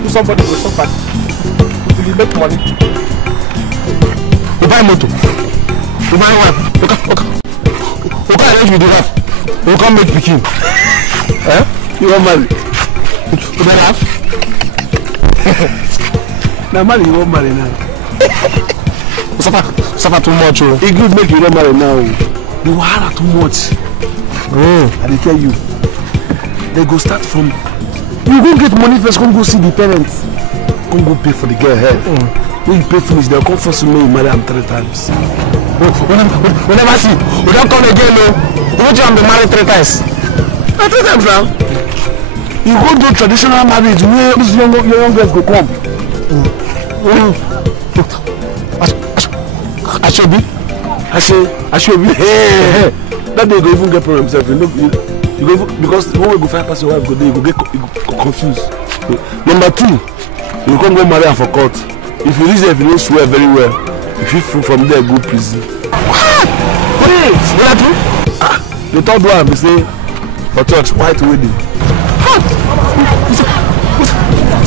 somebody go suffer, will you make money? You buy motor. You buy wife. Okay, arrange with the wife. You can't make picking. Eh? You won't marry. You buy half. Now marry, you won't marry now. Suffer too much. It good make you not marry now. You wahala too much. I tell you. They go start from. You go get money first, come go see the parents. Come go pay for the girl head. When you pay finish, they'll come first to know you marry them 3 times. We never see. We don't come again, no. You want you to be married 3 times. 3 times now. You go do traditional marriage where these young girls go come. I should be. Hey. That day you go even get problem himself. You go because when we go find pass your wife go there, you go get confused. Number 2, you come go marry her for court. If you reach there, if you don't swear very well, if you from there go prison. What? What do? The third one we say for church white wedding.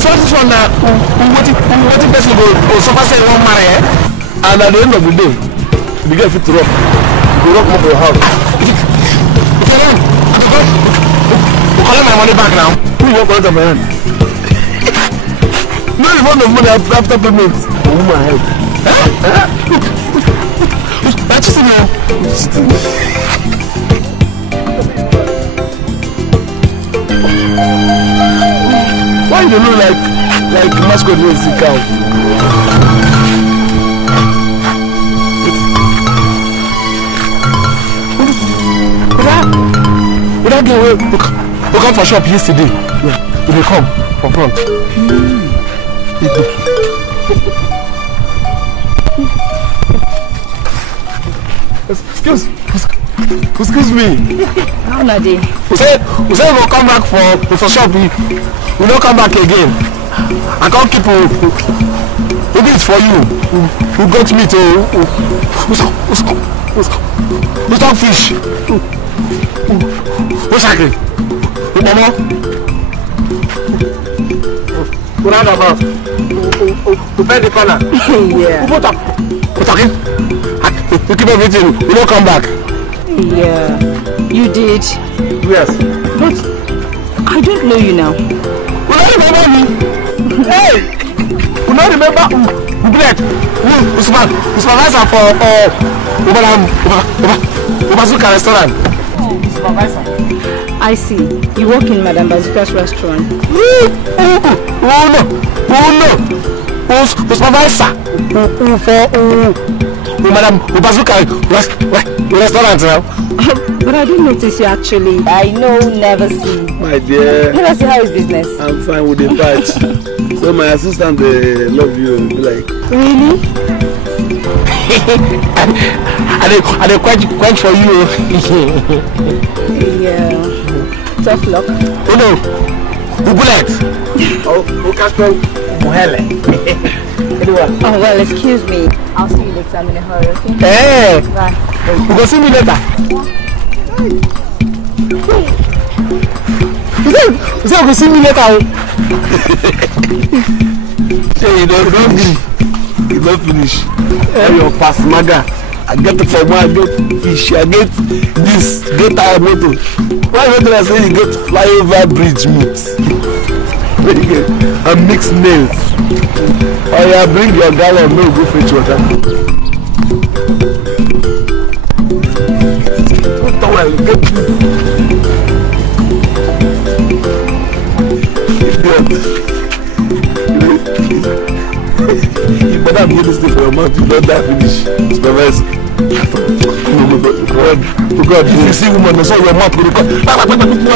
So this one now, what person go suffer say one marry, and at the end of the day, you get fit to rock. You rock up for your house. If you run, you collect my money back now. Who you collect my hand? No amount of money after payment. Oh my head. That's just now. Why you don't look like mascot with the cow? Would that girl who come for shop yesterday? Yeah. Will they come from front? Excuse me. How Nadi? We say we'll come back for shop. We don't come back again. I can't keep maybe it's for you. Who got me to who's talk fish? Who's hungry? Mama? Who ran about? Who bend the corner? Yeah. Who talking? You keep everything. We don't come back. Yeah. You did. Yes. But I don't know you now. You don't remember me? Hey! You don't remember? Who's supervisor for Bazooka restaurant? Supervisor. I see. You work in Madame Bazooka's restaurant. Oh no! Who's supervisor? Madame Bazooka restaurant now. But I didn't notice you actually. I know, never see. My dear. Never see how is business. I'm fine with the patch. So my assistant they love you. Be like. Really? I they quench for you. Yeah. Tough luck. Oh no. Bullet. Oh, Castro. Oh well, excuse me. I'll see you later. I'm in a hurry, okay? Hey! Bye. You go see me later. You say you go see me later. Say you don't agree. You don't finish. Your pass maga. I get it from one, I get fish, I get this, get our motor. Why would I say you get flyover bridge meat? And mixed nails. Oh yeah, bring your gallon, no go fetch water. Get you better be this thing for your mouth, you don't die finish. Supervise. God, if you see woman, that's all your mouth will come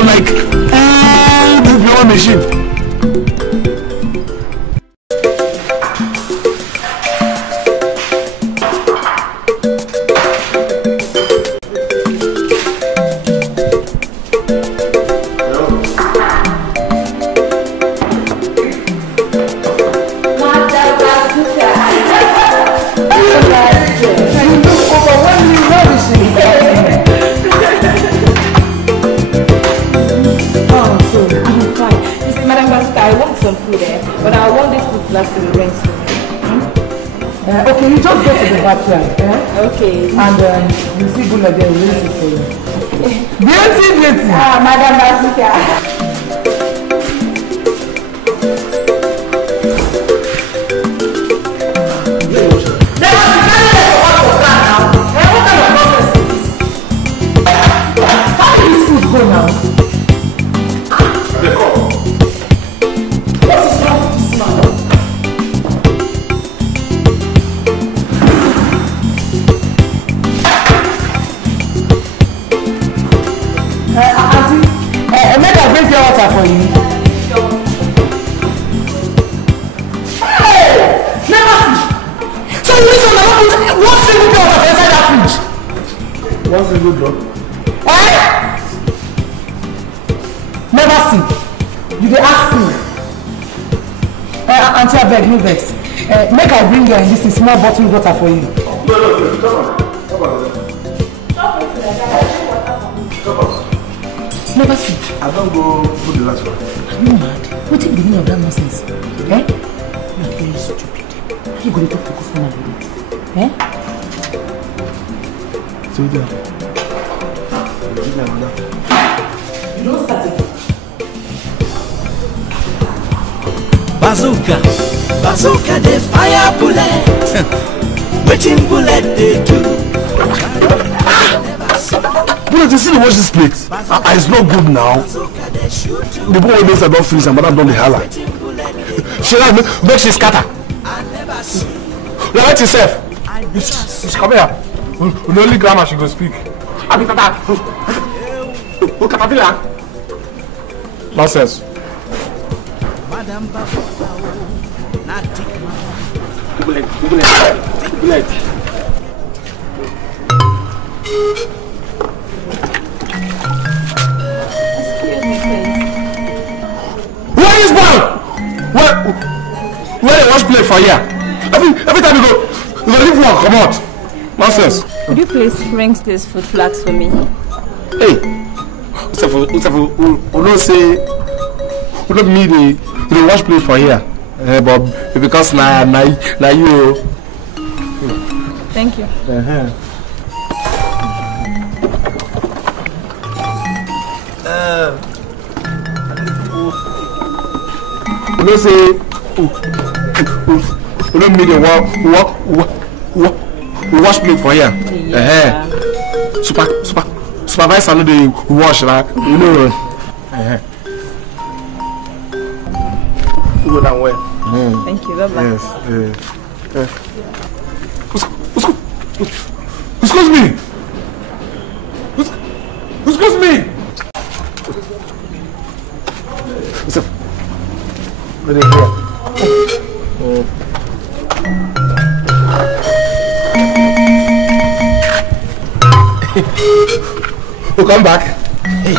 like this your machine. flask to the rings. Okay, you just go to the backyard. Okay. And you see Bula there, we'll wait for you. Beauty. Madam Bazooka. Go now. What is wrong with this man? Auntie, make I bring your water for you. Hey! Never see. So you need to never put one single drop inside that fridge. One single drop? Never see. You dey ask me. Auntie, I beg, no vex. Make I bring this small bottle of water for you. No, come on. Never see. I don't go put the last one. Are you mad? What's the meaning of that nonsense? You are very stupid. How are you going to talk to customer like that? So you don't start it. Bazooka the fire bullet. Waiting bullet they do. Bullet, you see the wash this plate? It's not good now. The boy makes about finish and madam done the holla. She makes she scatter. Let yourself. Come here. The only grammar she go speak. Nonsense. Bullet. Excuse me, please. Where is one? Where the wash plate for here? Every time you go leave one, come out. Nonsense. Would you please ring this food flags for me? Hey, we don't say we don't need the wash plate for here. But because na you. Thank you. We don't say we don't need a wash plate for here. Yeah. Supervisor no dey wash la, you know. Go down well. Thank you. Bye-bye. Yes. Excuse me. Excuse me. What's up? What is here? Oh, come back.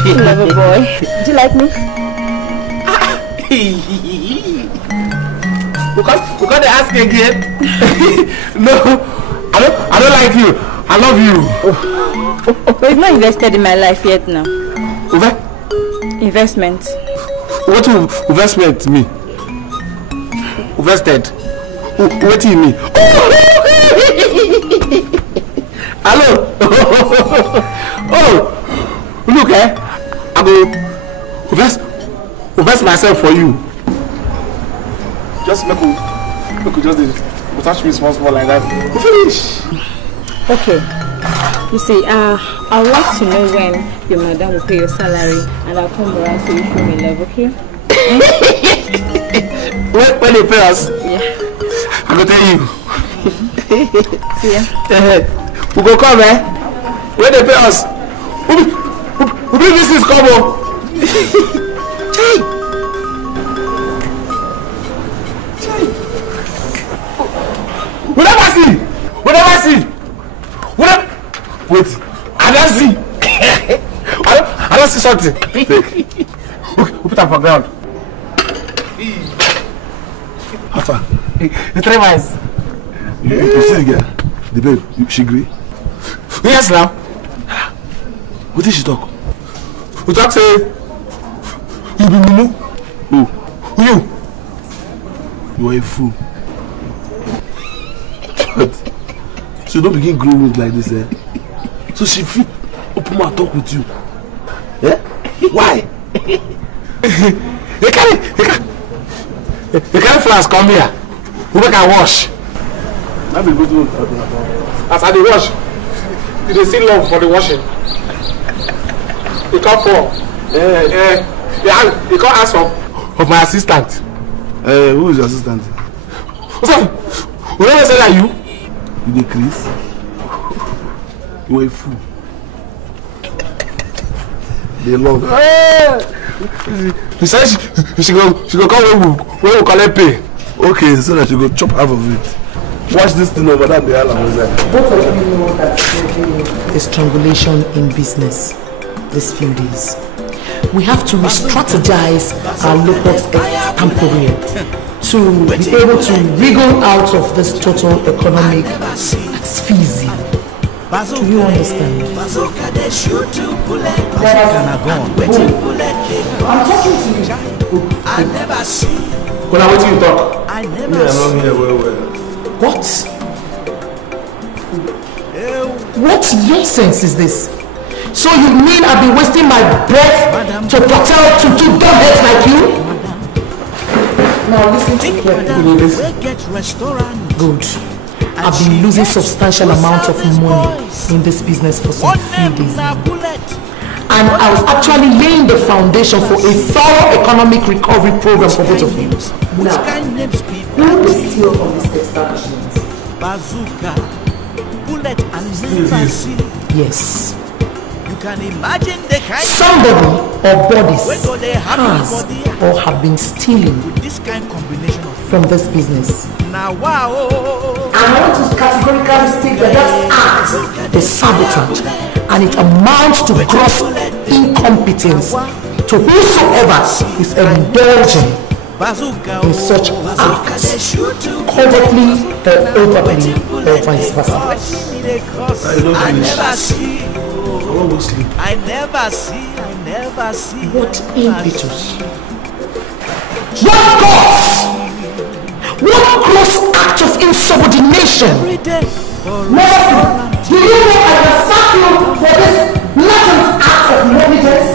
Clever boy. Do you like me? We can't ask again. No, I don't like you. I love you. But you've not invested in my life yet now. Investment. What do investment mean? Invested. What do you mean? Hello. Oh, look, I go invest myself for you. Just make you just touch me small like that. Finish. Okay. You see, I would like to know when your madam will pay your salary, and I'll come around so you show me love, okay? When they pay us? Yeah. I will tell you. Yeah. We go come, when they pay us, we bring this is come on. We never see. Wait, I don't see. I don't see something. We put them for ground. How far? The 3 miles. You see the girl? The babe, she agree? Yes, now. What did she talk? We talk say, you be Mumu? Who? You? You are a fool. But she don't begin growing like this, eh? So she fit open my talk with you. Yeah? Why? You carry flowers come here. We make a wash. I be good to as I dey wash, you dey see love for the washing. You come for you come ask of my assistant. Who is your assistant? What's up? We don't say that you. You dey Chris? You are a fool. They love. He said she go come when we collect pay. Okay, so that you go chop half of it. Watch this thing over there. Both of you know that the strangulation in business these few days. We have to re-strategize our local time period to be able to wriggle out of this total economic spheezy. Do you understand? I'm talking to you. I never see. When I wait till you talk. I never see. I'm here well. What? What nonsense is this? So you mean I've been wasting my breath to protect to two dumbheads like you? Now listen to me. Good. I've been losing substantial amounts of money in this business for some few days now. And I was actually laying the foundation for a thorough economic recovery program for both of you. Now, who will steal from this establishment? Bazooka, bullet and legacy. Yes. You can imagine the kind somebody or bodies has or have been stealing with this kind of combination of from this business. Now wow. And I want to categorically state that that act is sabotage and it amounts to gross incompetence to whosoever is indulging in such acts, covertly or openly or vice versa. I never see. What impetus? What cause? What gross act of insubordination? Mercy, do you know I will sack you for this latent act of negligence?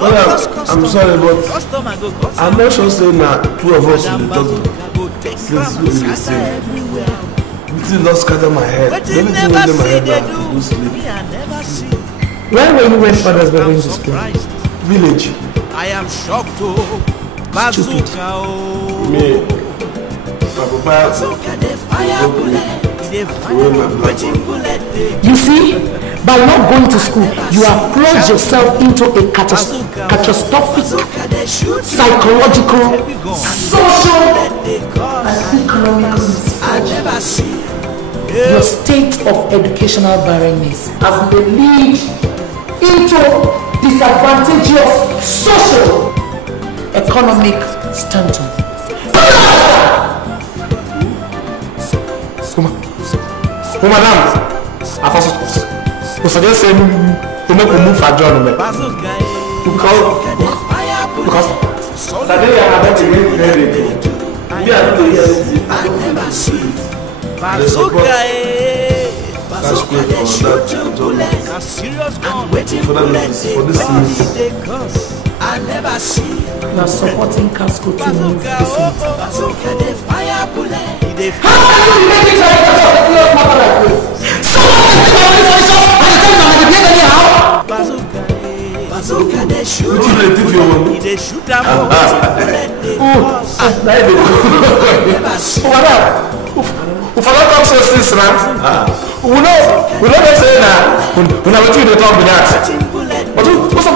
Well, I'm sorry, but I'm not sure saying that two of us will talk since we will say. This is not scatter my head. Let me think my head now to go sleep. When were you when fathers were going to school? Village. I am shocked to Bazooka. Me. You see, by not going to school, you have plunged yourself into a catastrophic, psychological, social, and economic misfortune. Your state of educational barrenness has been lead into disadvantageous social, economic standpoint. Oh, madam, I suggest to make a move for John. Because today I have to make ready. I never see. Bazooka, that's good for that. A serious gun waiting for this I never see. You are supporting Casco to move this Bazooka, the fire bullet. How are you making it like a serious matter like this? Someone is taking this position and you tell me I'm going to anyhow? Bazooka, they shoot. They shoot them. If I don't talk so this man, we know they say that we never think they talk with that. But what's up?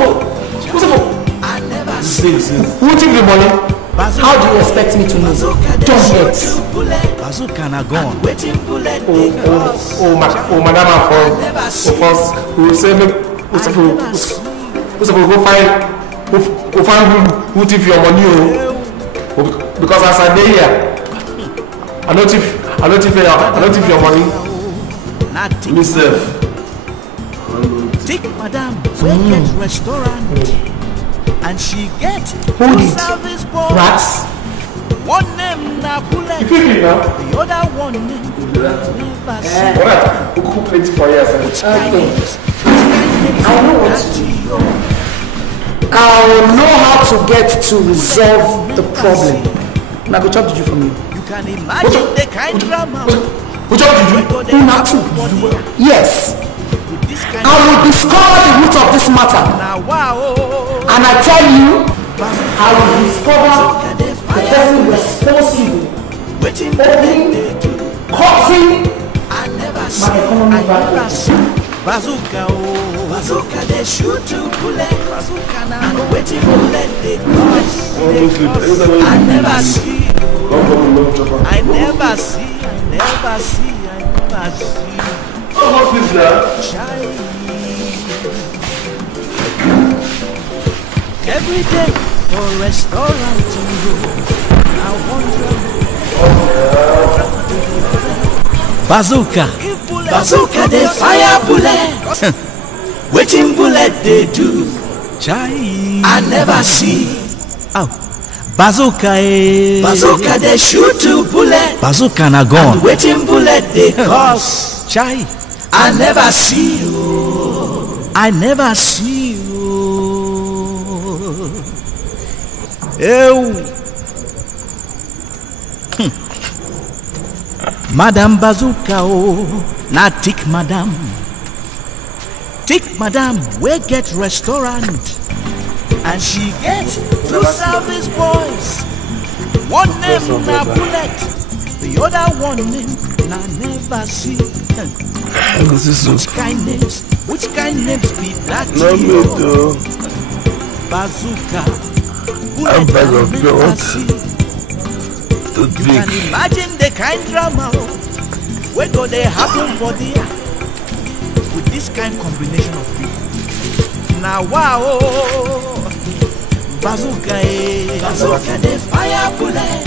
Who took the money? How do you expect me to know? Don't get. Bazooka na gone. Oh, madam, of course, we will say who's supposed to go find who took your money? Because as I day here, I don't think your money. Myself. Take madam, we get restaurant. and she get Who two did? service boys. Rats? One name na Bullet, You feel me now? the other one name never see. What? Who plenty for years? Okay. I know what to do. I'll know how to get to resolve the problem. Now go chop juju for me. You can imagine the kind drama. Who chop juju? Who not to? Yes. I will discover the root of this matter. And I tell you, I will discover the person responsible opening, cutting my economy back. Bazooka, oh, bazooka, they shoot to bullet. Bazooka, and waiting bullet, they cross. I never see. I never see. Every day for restaurant to go. I wonder. Bazooka, bazooka, they fire bullet. Waiting bullet they do. Chai, I never see. Oh, bazooka, bazooka, they shoot to bullet. Bazooka na gone. Waiting bullet they cause. Chai, I never see you. I never see you. Ew. Madam Bazooka, oh, na tick madam. Tick madam, we get restaurant. And she get two service boys. One name na Bullet, the other one name na never see. Which kind names be that? No, me too. Bazooka, Bullet na never see. You can imagine the kind drama where go they happen for the with this kind combination of people. Now wow, bazooka, bazooka, they fire bullet,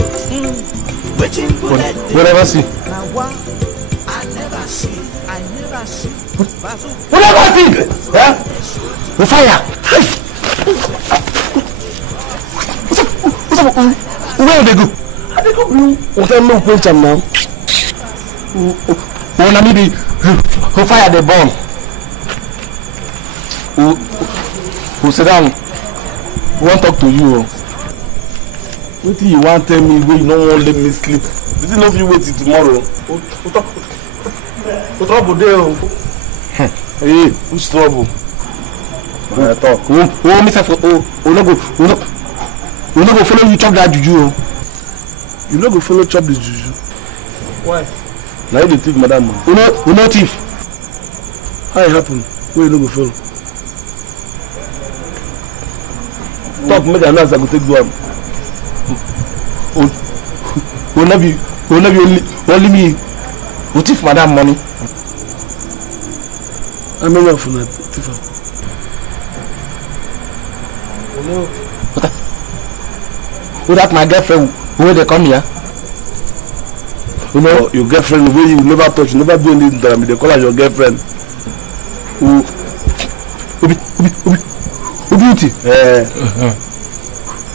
waiting bullet. Whatever see. Now wow, I never see. Bazooka. Whatever see. Huh? The fire. What's up? Where they go? What am I going to now? When I need who fire the bomb? Who sit down? Want to talk to you? What do you want to tell me when you don't want to let me sleep? Did you know if you wait till tomorrow? What trouble there? Hey, which trouble? I talk. Oh, Mr. Oh, no go follow you chop that juju. You no go follow chop this juju. Why? Now you the thief, madam. You no thief. How it happen? Where you no go follow? Talk, make an answer, I go take do am. Will not be only me. Who thief madam money? How many of you thief? Who that my girlfriend? Who they come here? You know, your girlfriend, the way you never touch, you never do anything to them, they call her your girlfriend. Who beauty?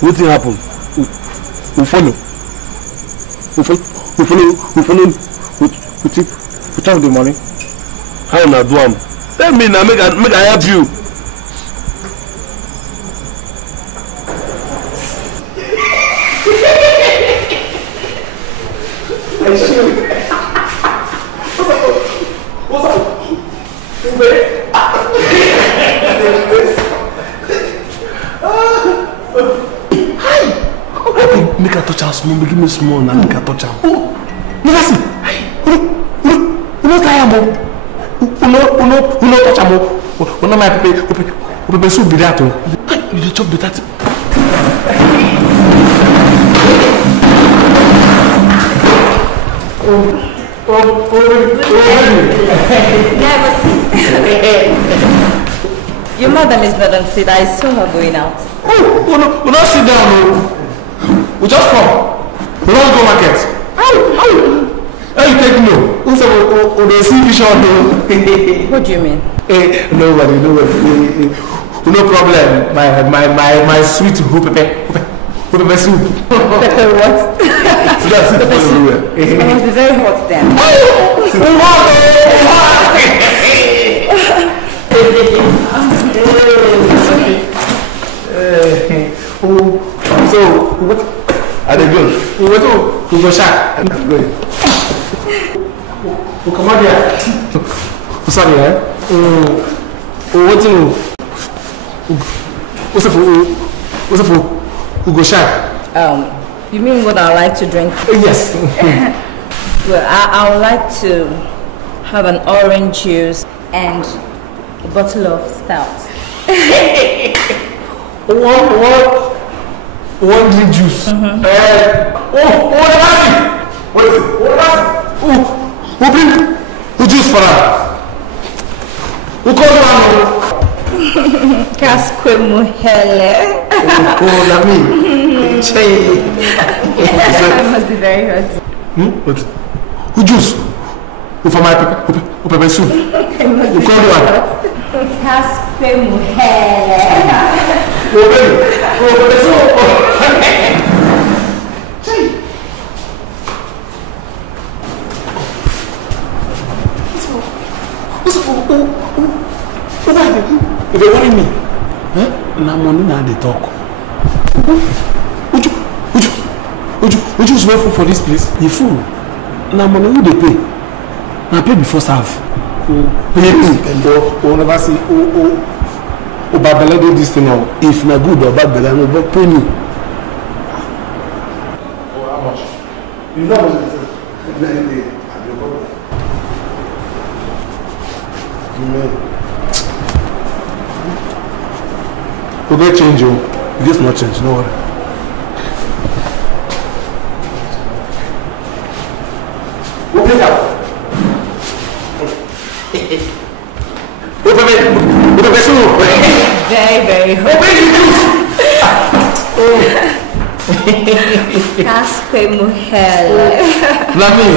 What thing happen? Who follow? Who take the money? How na do am? Tell me now, make I help you. Make a touch her small, give me small and make a touch her. Oh, never see. You know try am. You know touch am. You know my pepe soup be that. You dey chop better. Never see. Your mother is not on sit. I saw her going out. Oh, we not sit down. We just come. We don't go market. How you take no? Who said we see vision? What do you mean? Nobody. No problem. My sweet pepper soup. Pepper what? That's it. It must be very hot then. So what? Are they good? We go shack. I'm going. Come on here. Sorry, what's up for we go shack? You mean what I like to drink? Yes. Well, I would like to have an orange juice and a bottle of stout. One drink juice. What is it? Who bring who juice for her? Who called you? Casque muhele. Nami. I must be very hot. What? Who juice? Who for my pepper soup? Who called you? Casque muhele. Pepper soup. If they worry me, now money now they talk. Would you smell food for this place? You fool. Now money who they pay? Now pay before serve. Pay me and we'll never see Babele do this thing now. If na good or bad, Babele no pay me. How much? You know how much it is? Will they change you? You just not change, no worry. Open it up. Open it up. Very, very hot. Casque muhele. Not me.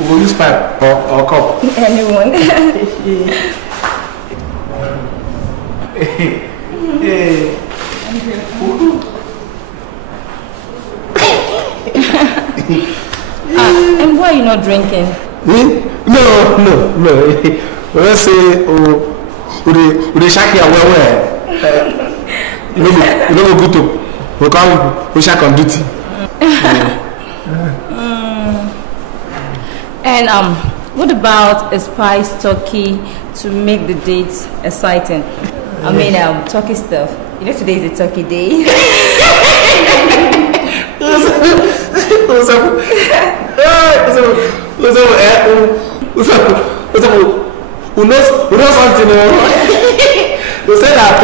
Will you use pipe or cup? Anyone. And why are you not drinking? Me? No. Let's say, we shack here where? You know go to. We come, we shack on duty. And what about a spice turkey to make the dates exciting? I mean, turkey stuff. You know today is a turkey day. Who knows something? You say that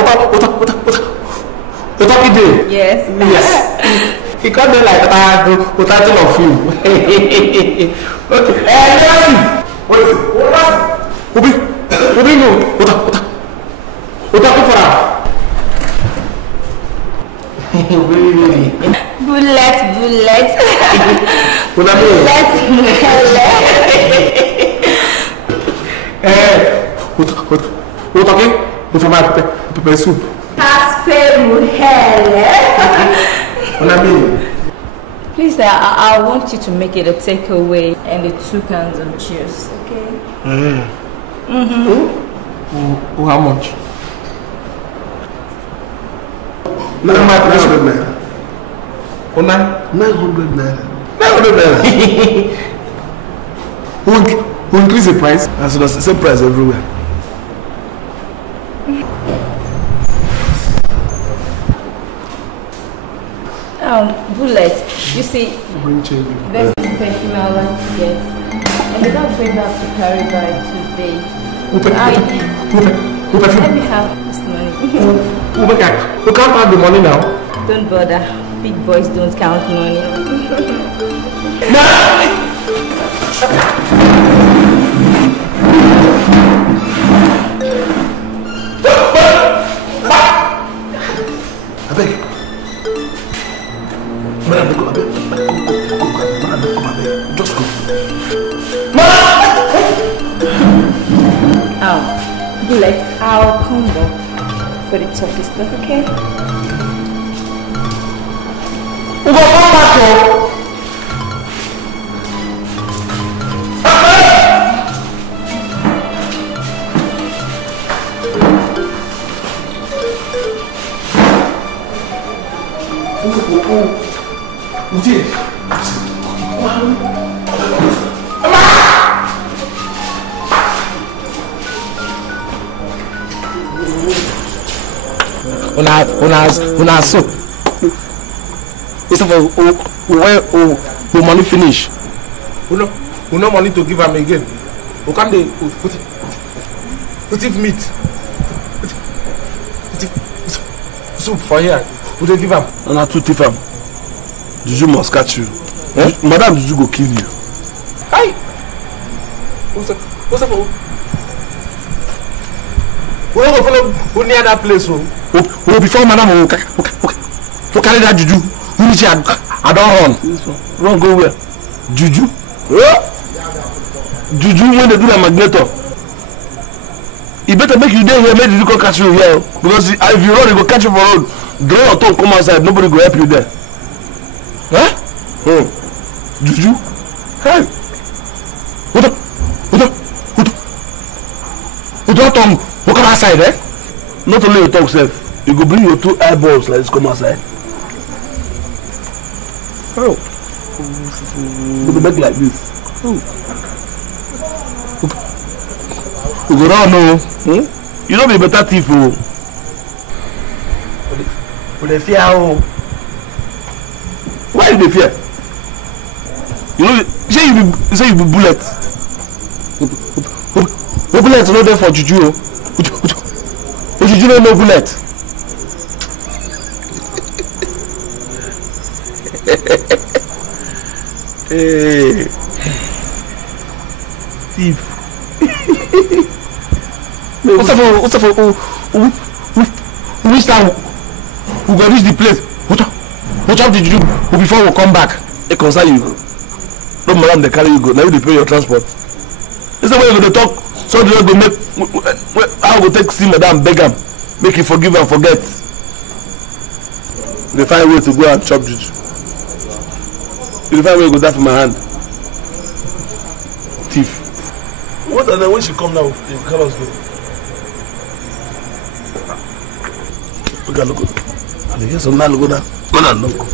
the turkey day? Yes. He can't be like that without of you. Okay. What is it? What pepper soup. Please, I want you to make it a takeaway and the 2 cans of juice, okay? How much? 900 naira. 900 naira. 900 naira. Who increase the price? And so that's the same price everywhere. Bullet, you see, there's this perfume I want to get, and they don't bring up to carry by today. Let me have this money. We can't have the money now. Don't bother, big boys don't count money. I beg. Just go. Bullet, I'll come back for the turkey stuff, okay? We'll go back, Una soup. It's for we money finish. We no money to give am again. We can't put it meat. Put it soup for here. We don't give am. And I too thief am. Juju must catch you. Eh? Madam Juju go kill you. Hi. What's up? We don't go follow near that place. Before Madam will carry that Juju. I don't run. Run go where? Juju? Juju when they do the magneto. You better make you there here, make you go catch you here. Because if you run, you go catch you for road. Draw your tongue, come outside, nobody go help you there. Huh? Juju? Hey! Who tongue? Who come outside, eh? Not only your tongue, self. You go bring your 2 eyeballs like this, come outside. Oh. You go make like this. You go run, no. You don't be a better thief, oh. But they fear, oh. Why do they fear? You know, say you be bullet. No bullet no there for Juju, oh. Juju no bullet. Hey, thief. What's up? Which time we go reach the place? What up did you do before we come back? It concern you. Don't madam they carry you go. Now you pay your transport. This is why you go to talk. So you go make. I will take see madam beg him, make you forgive and forget. They find a way to go and chop Juju. You find a way to go down from my hand. Thief. What and then when she come now, you call us go. Look at look. And you get some man go down. Man and no go.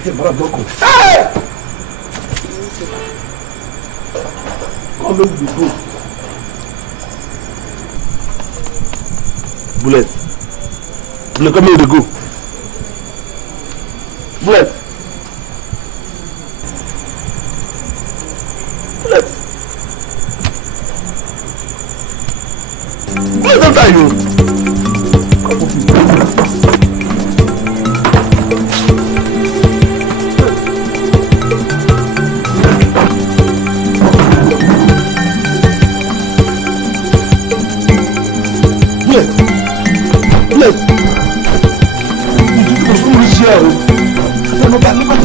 Hey, man, don't go. Hey! Come make we go. Bullet, come here we go. Bullet. Don't die you.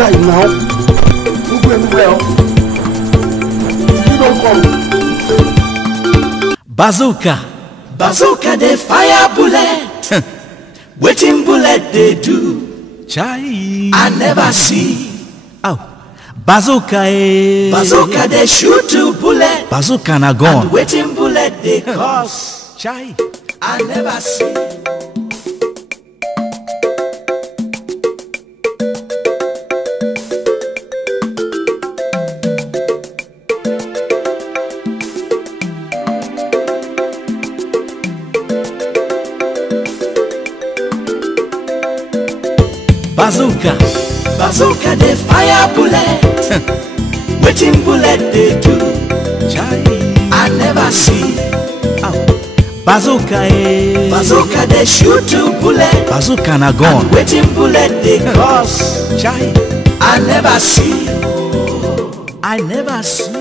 Now, you go anywhere. You don't come. Bazooka they fire bullet. Waiting bullet they do. Chai. I never see. Oh, bazooka they shoot to bullet. Bazooka na gone. And waiting bullet they cause. Chai. I never see. Bazooka they fire bullet. Waiting bullet they do. Chai. I never see. Oh. Bazooka they shoot to bullet. Bazooka na gone. And waiting bullet they cause. Chai. I never see. I never see.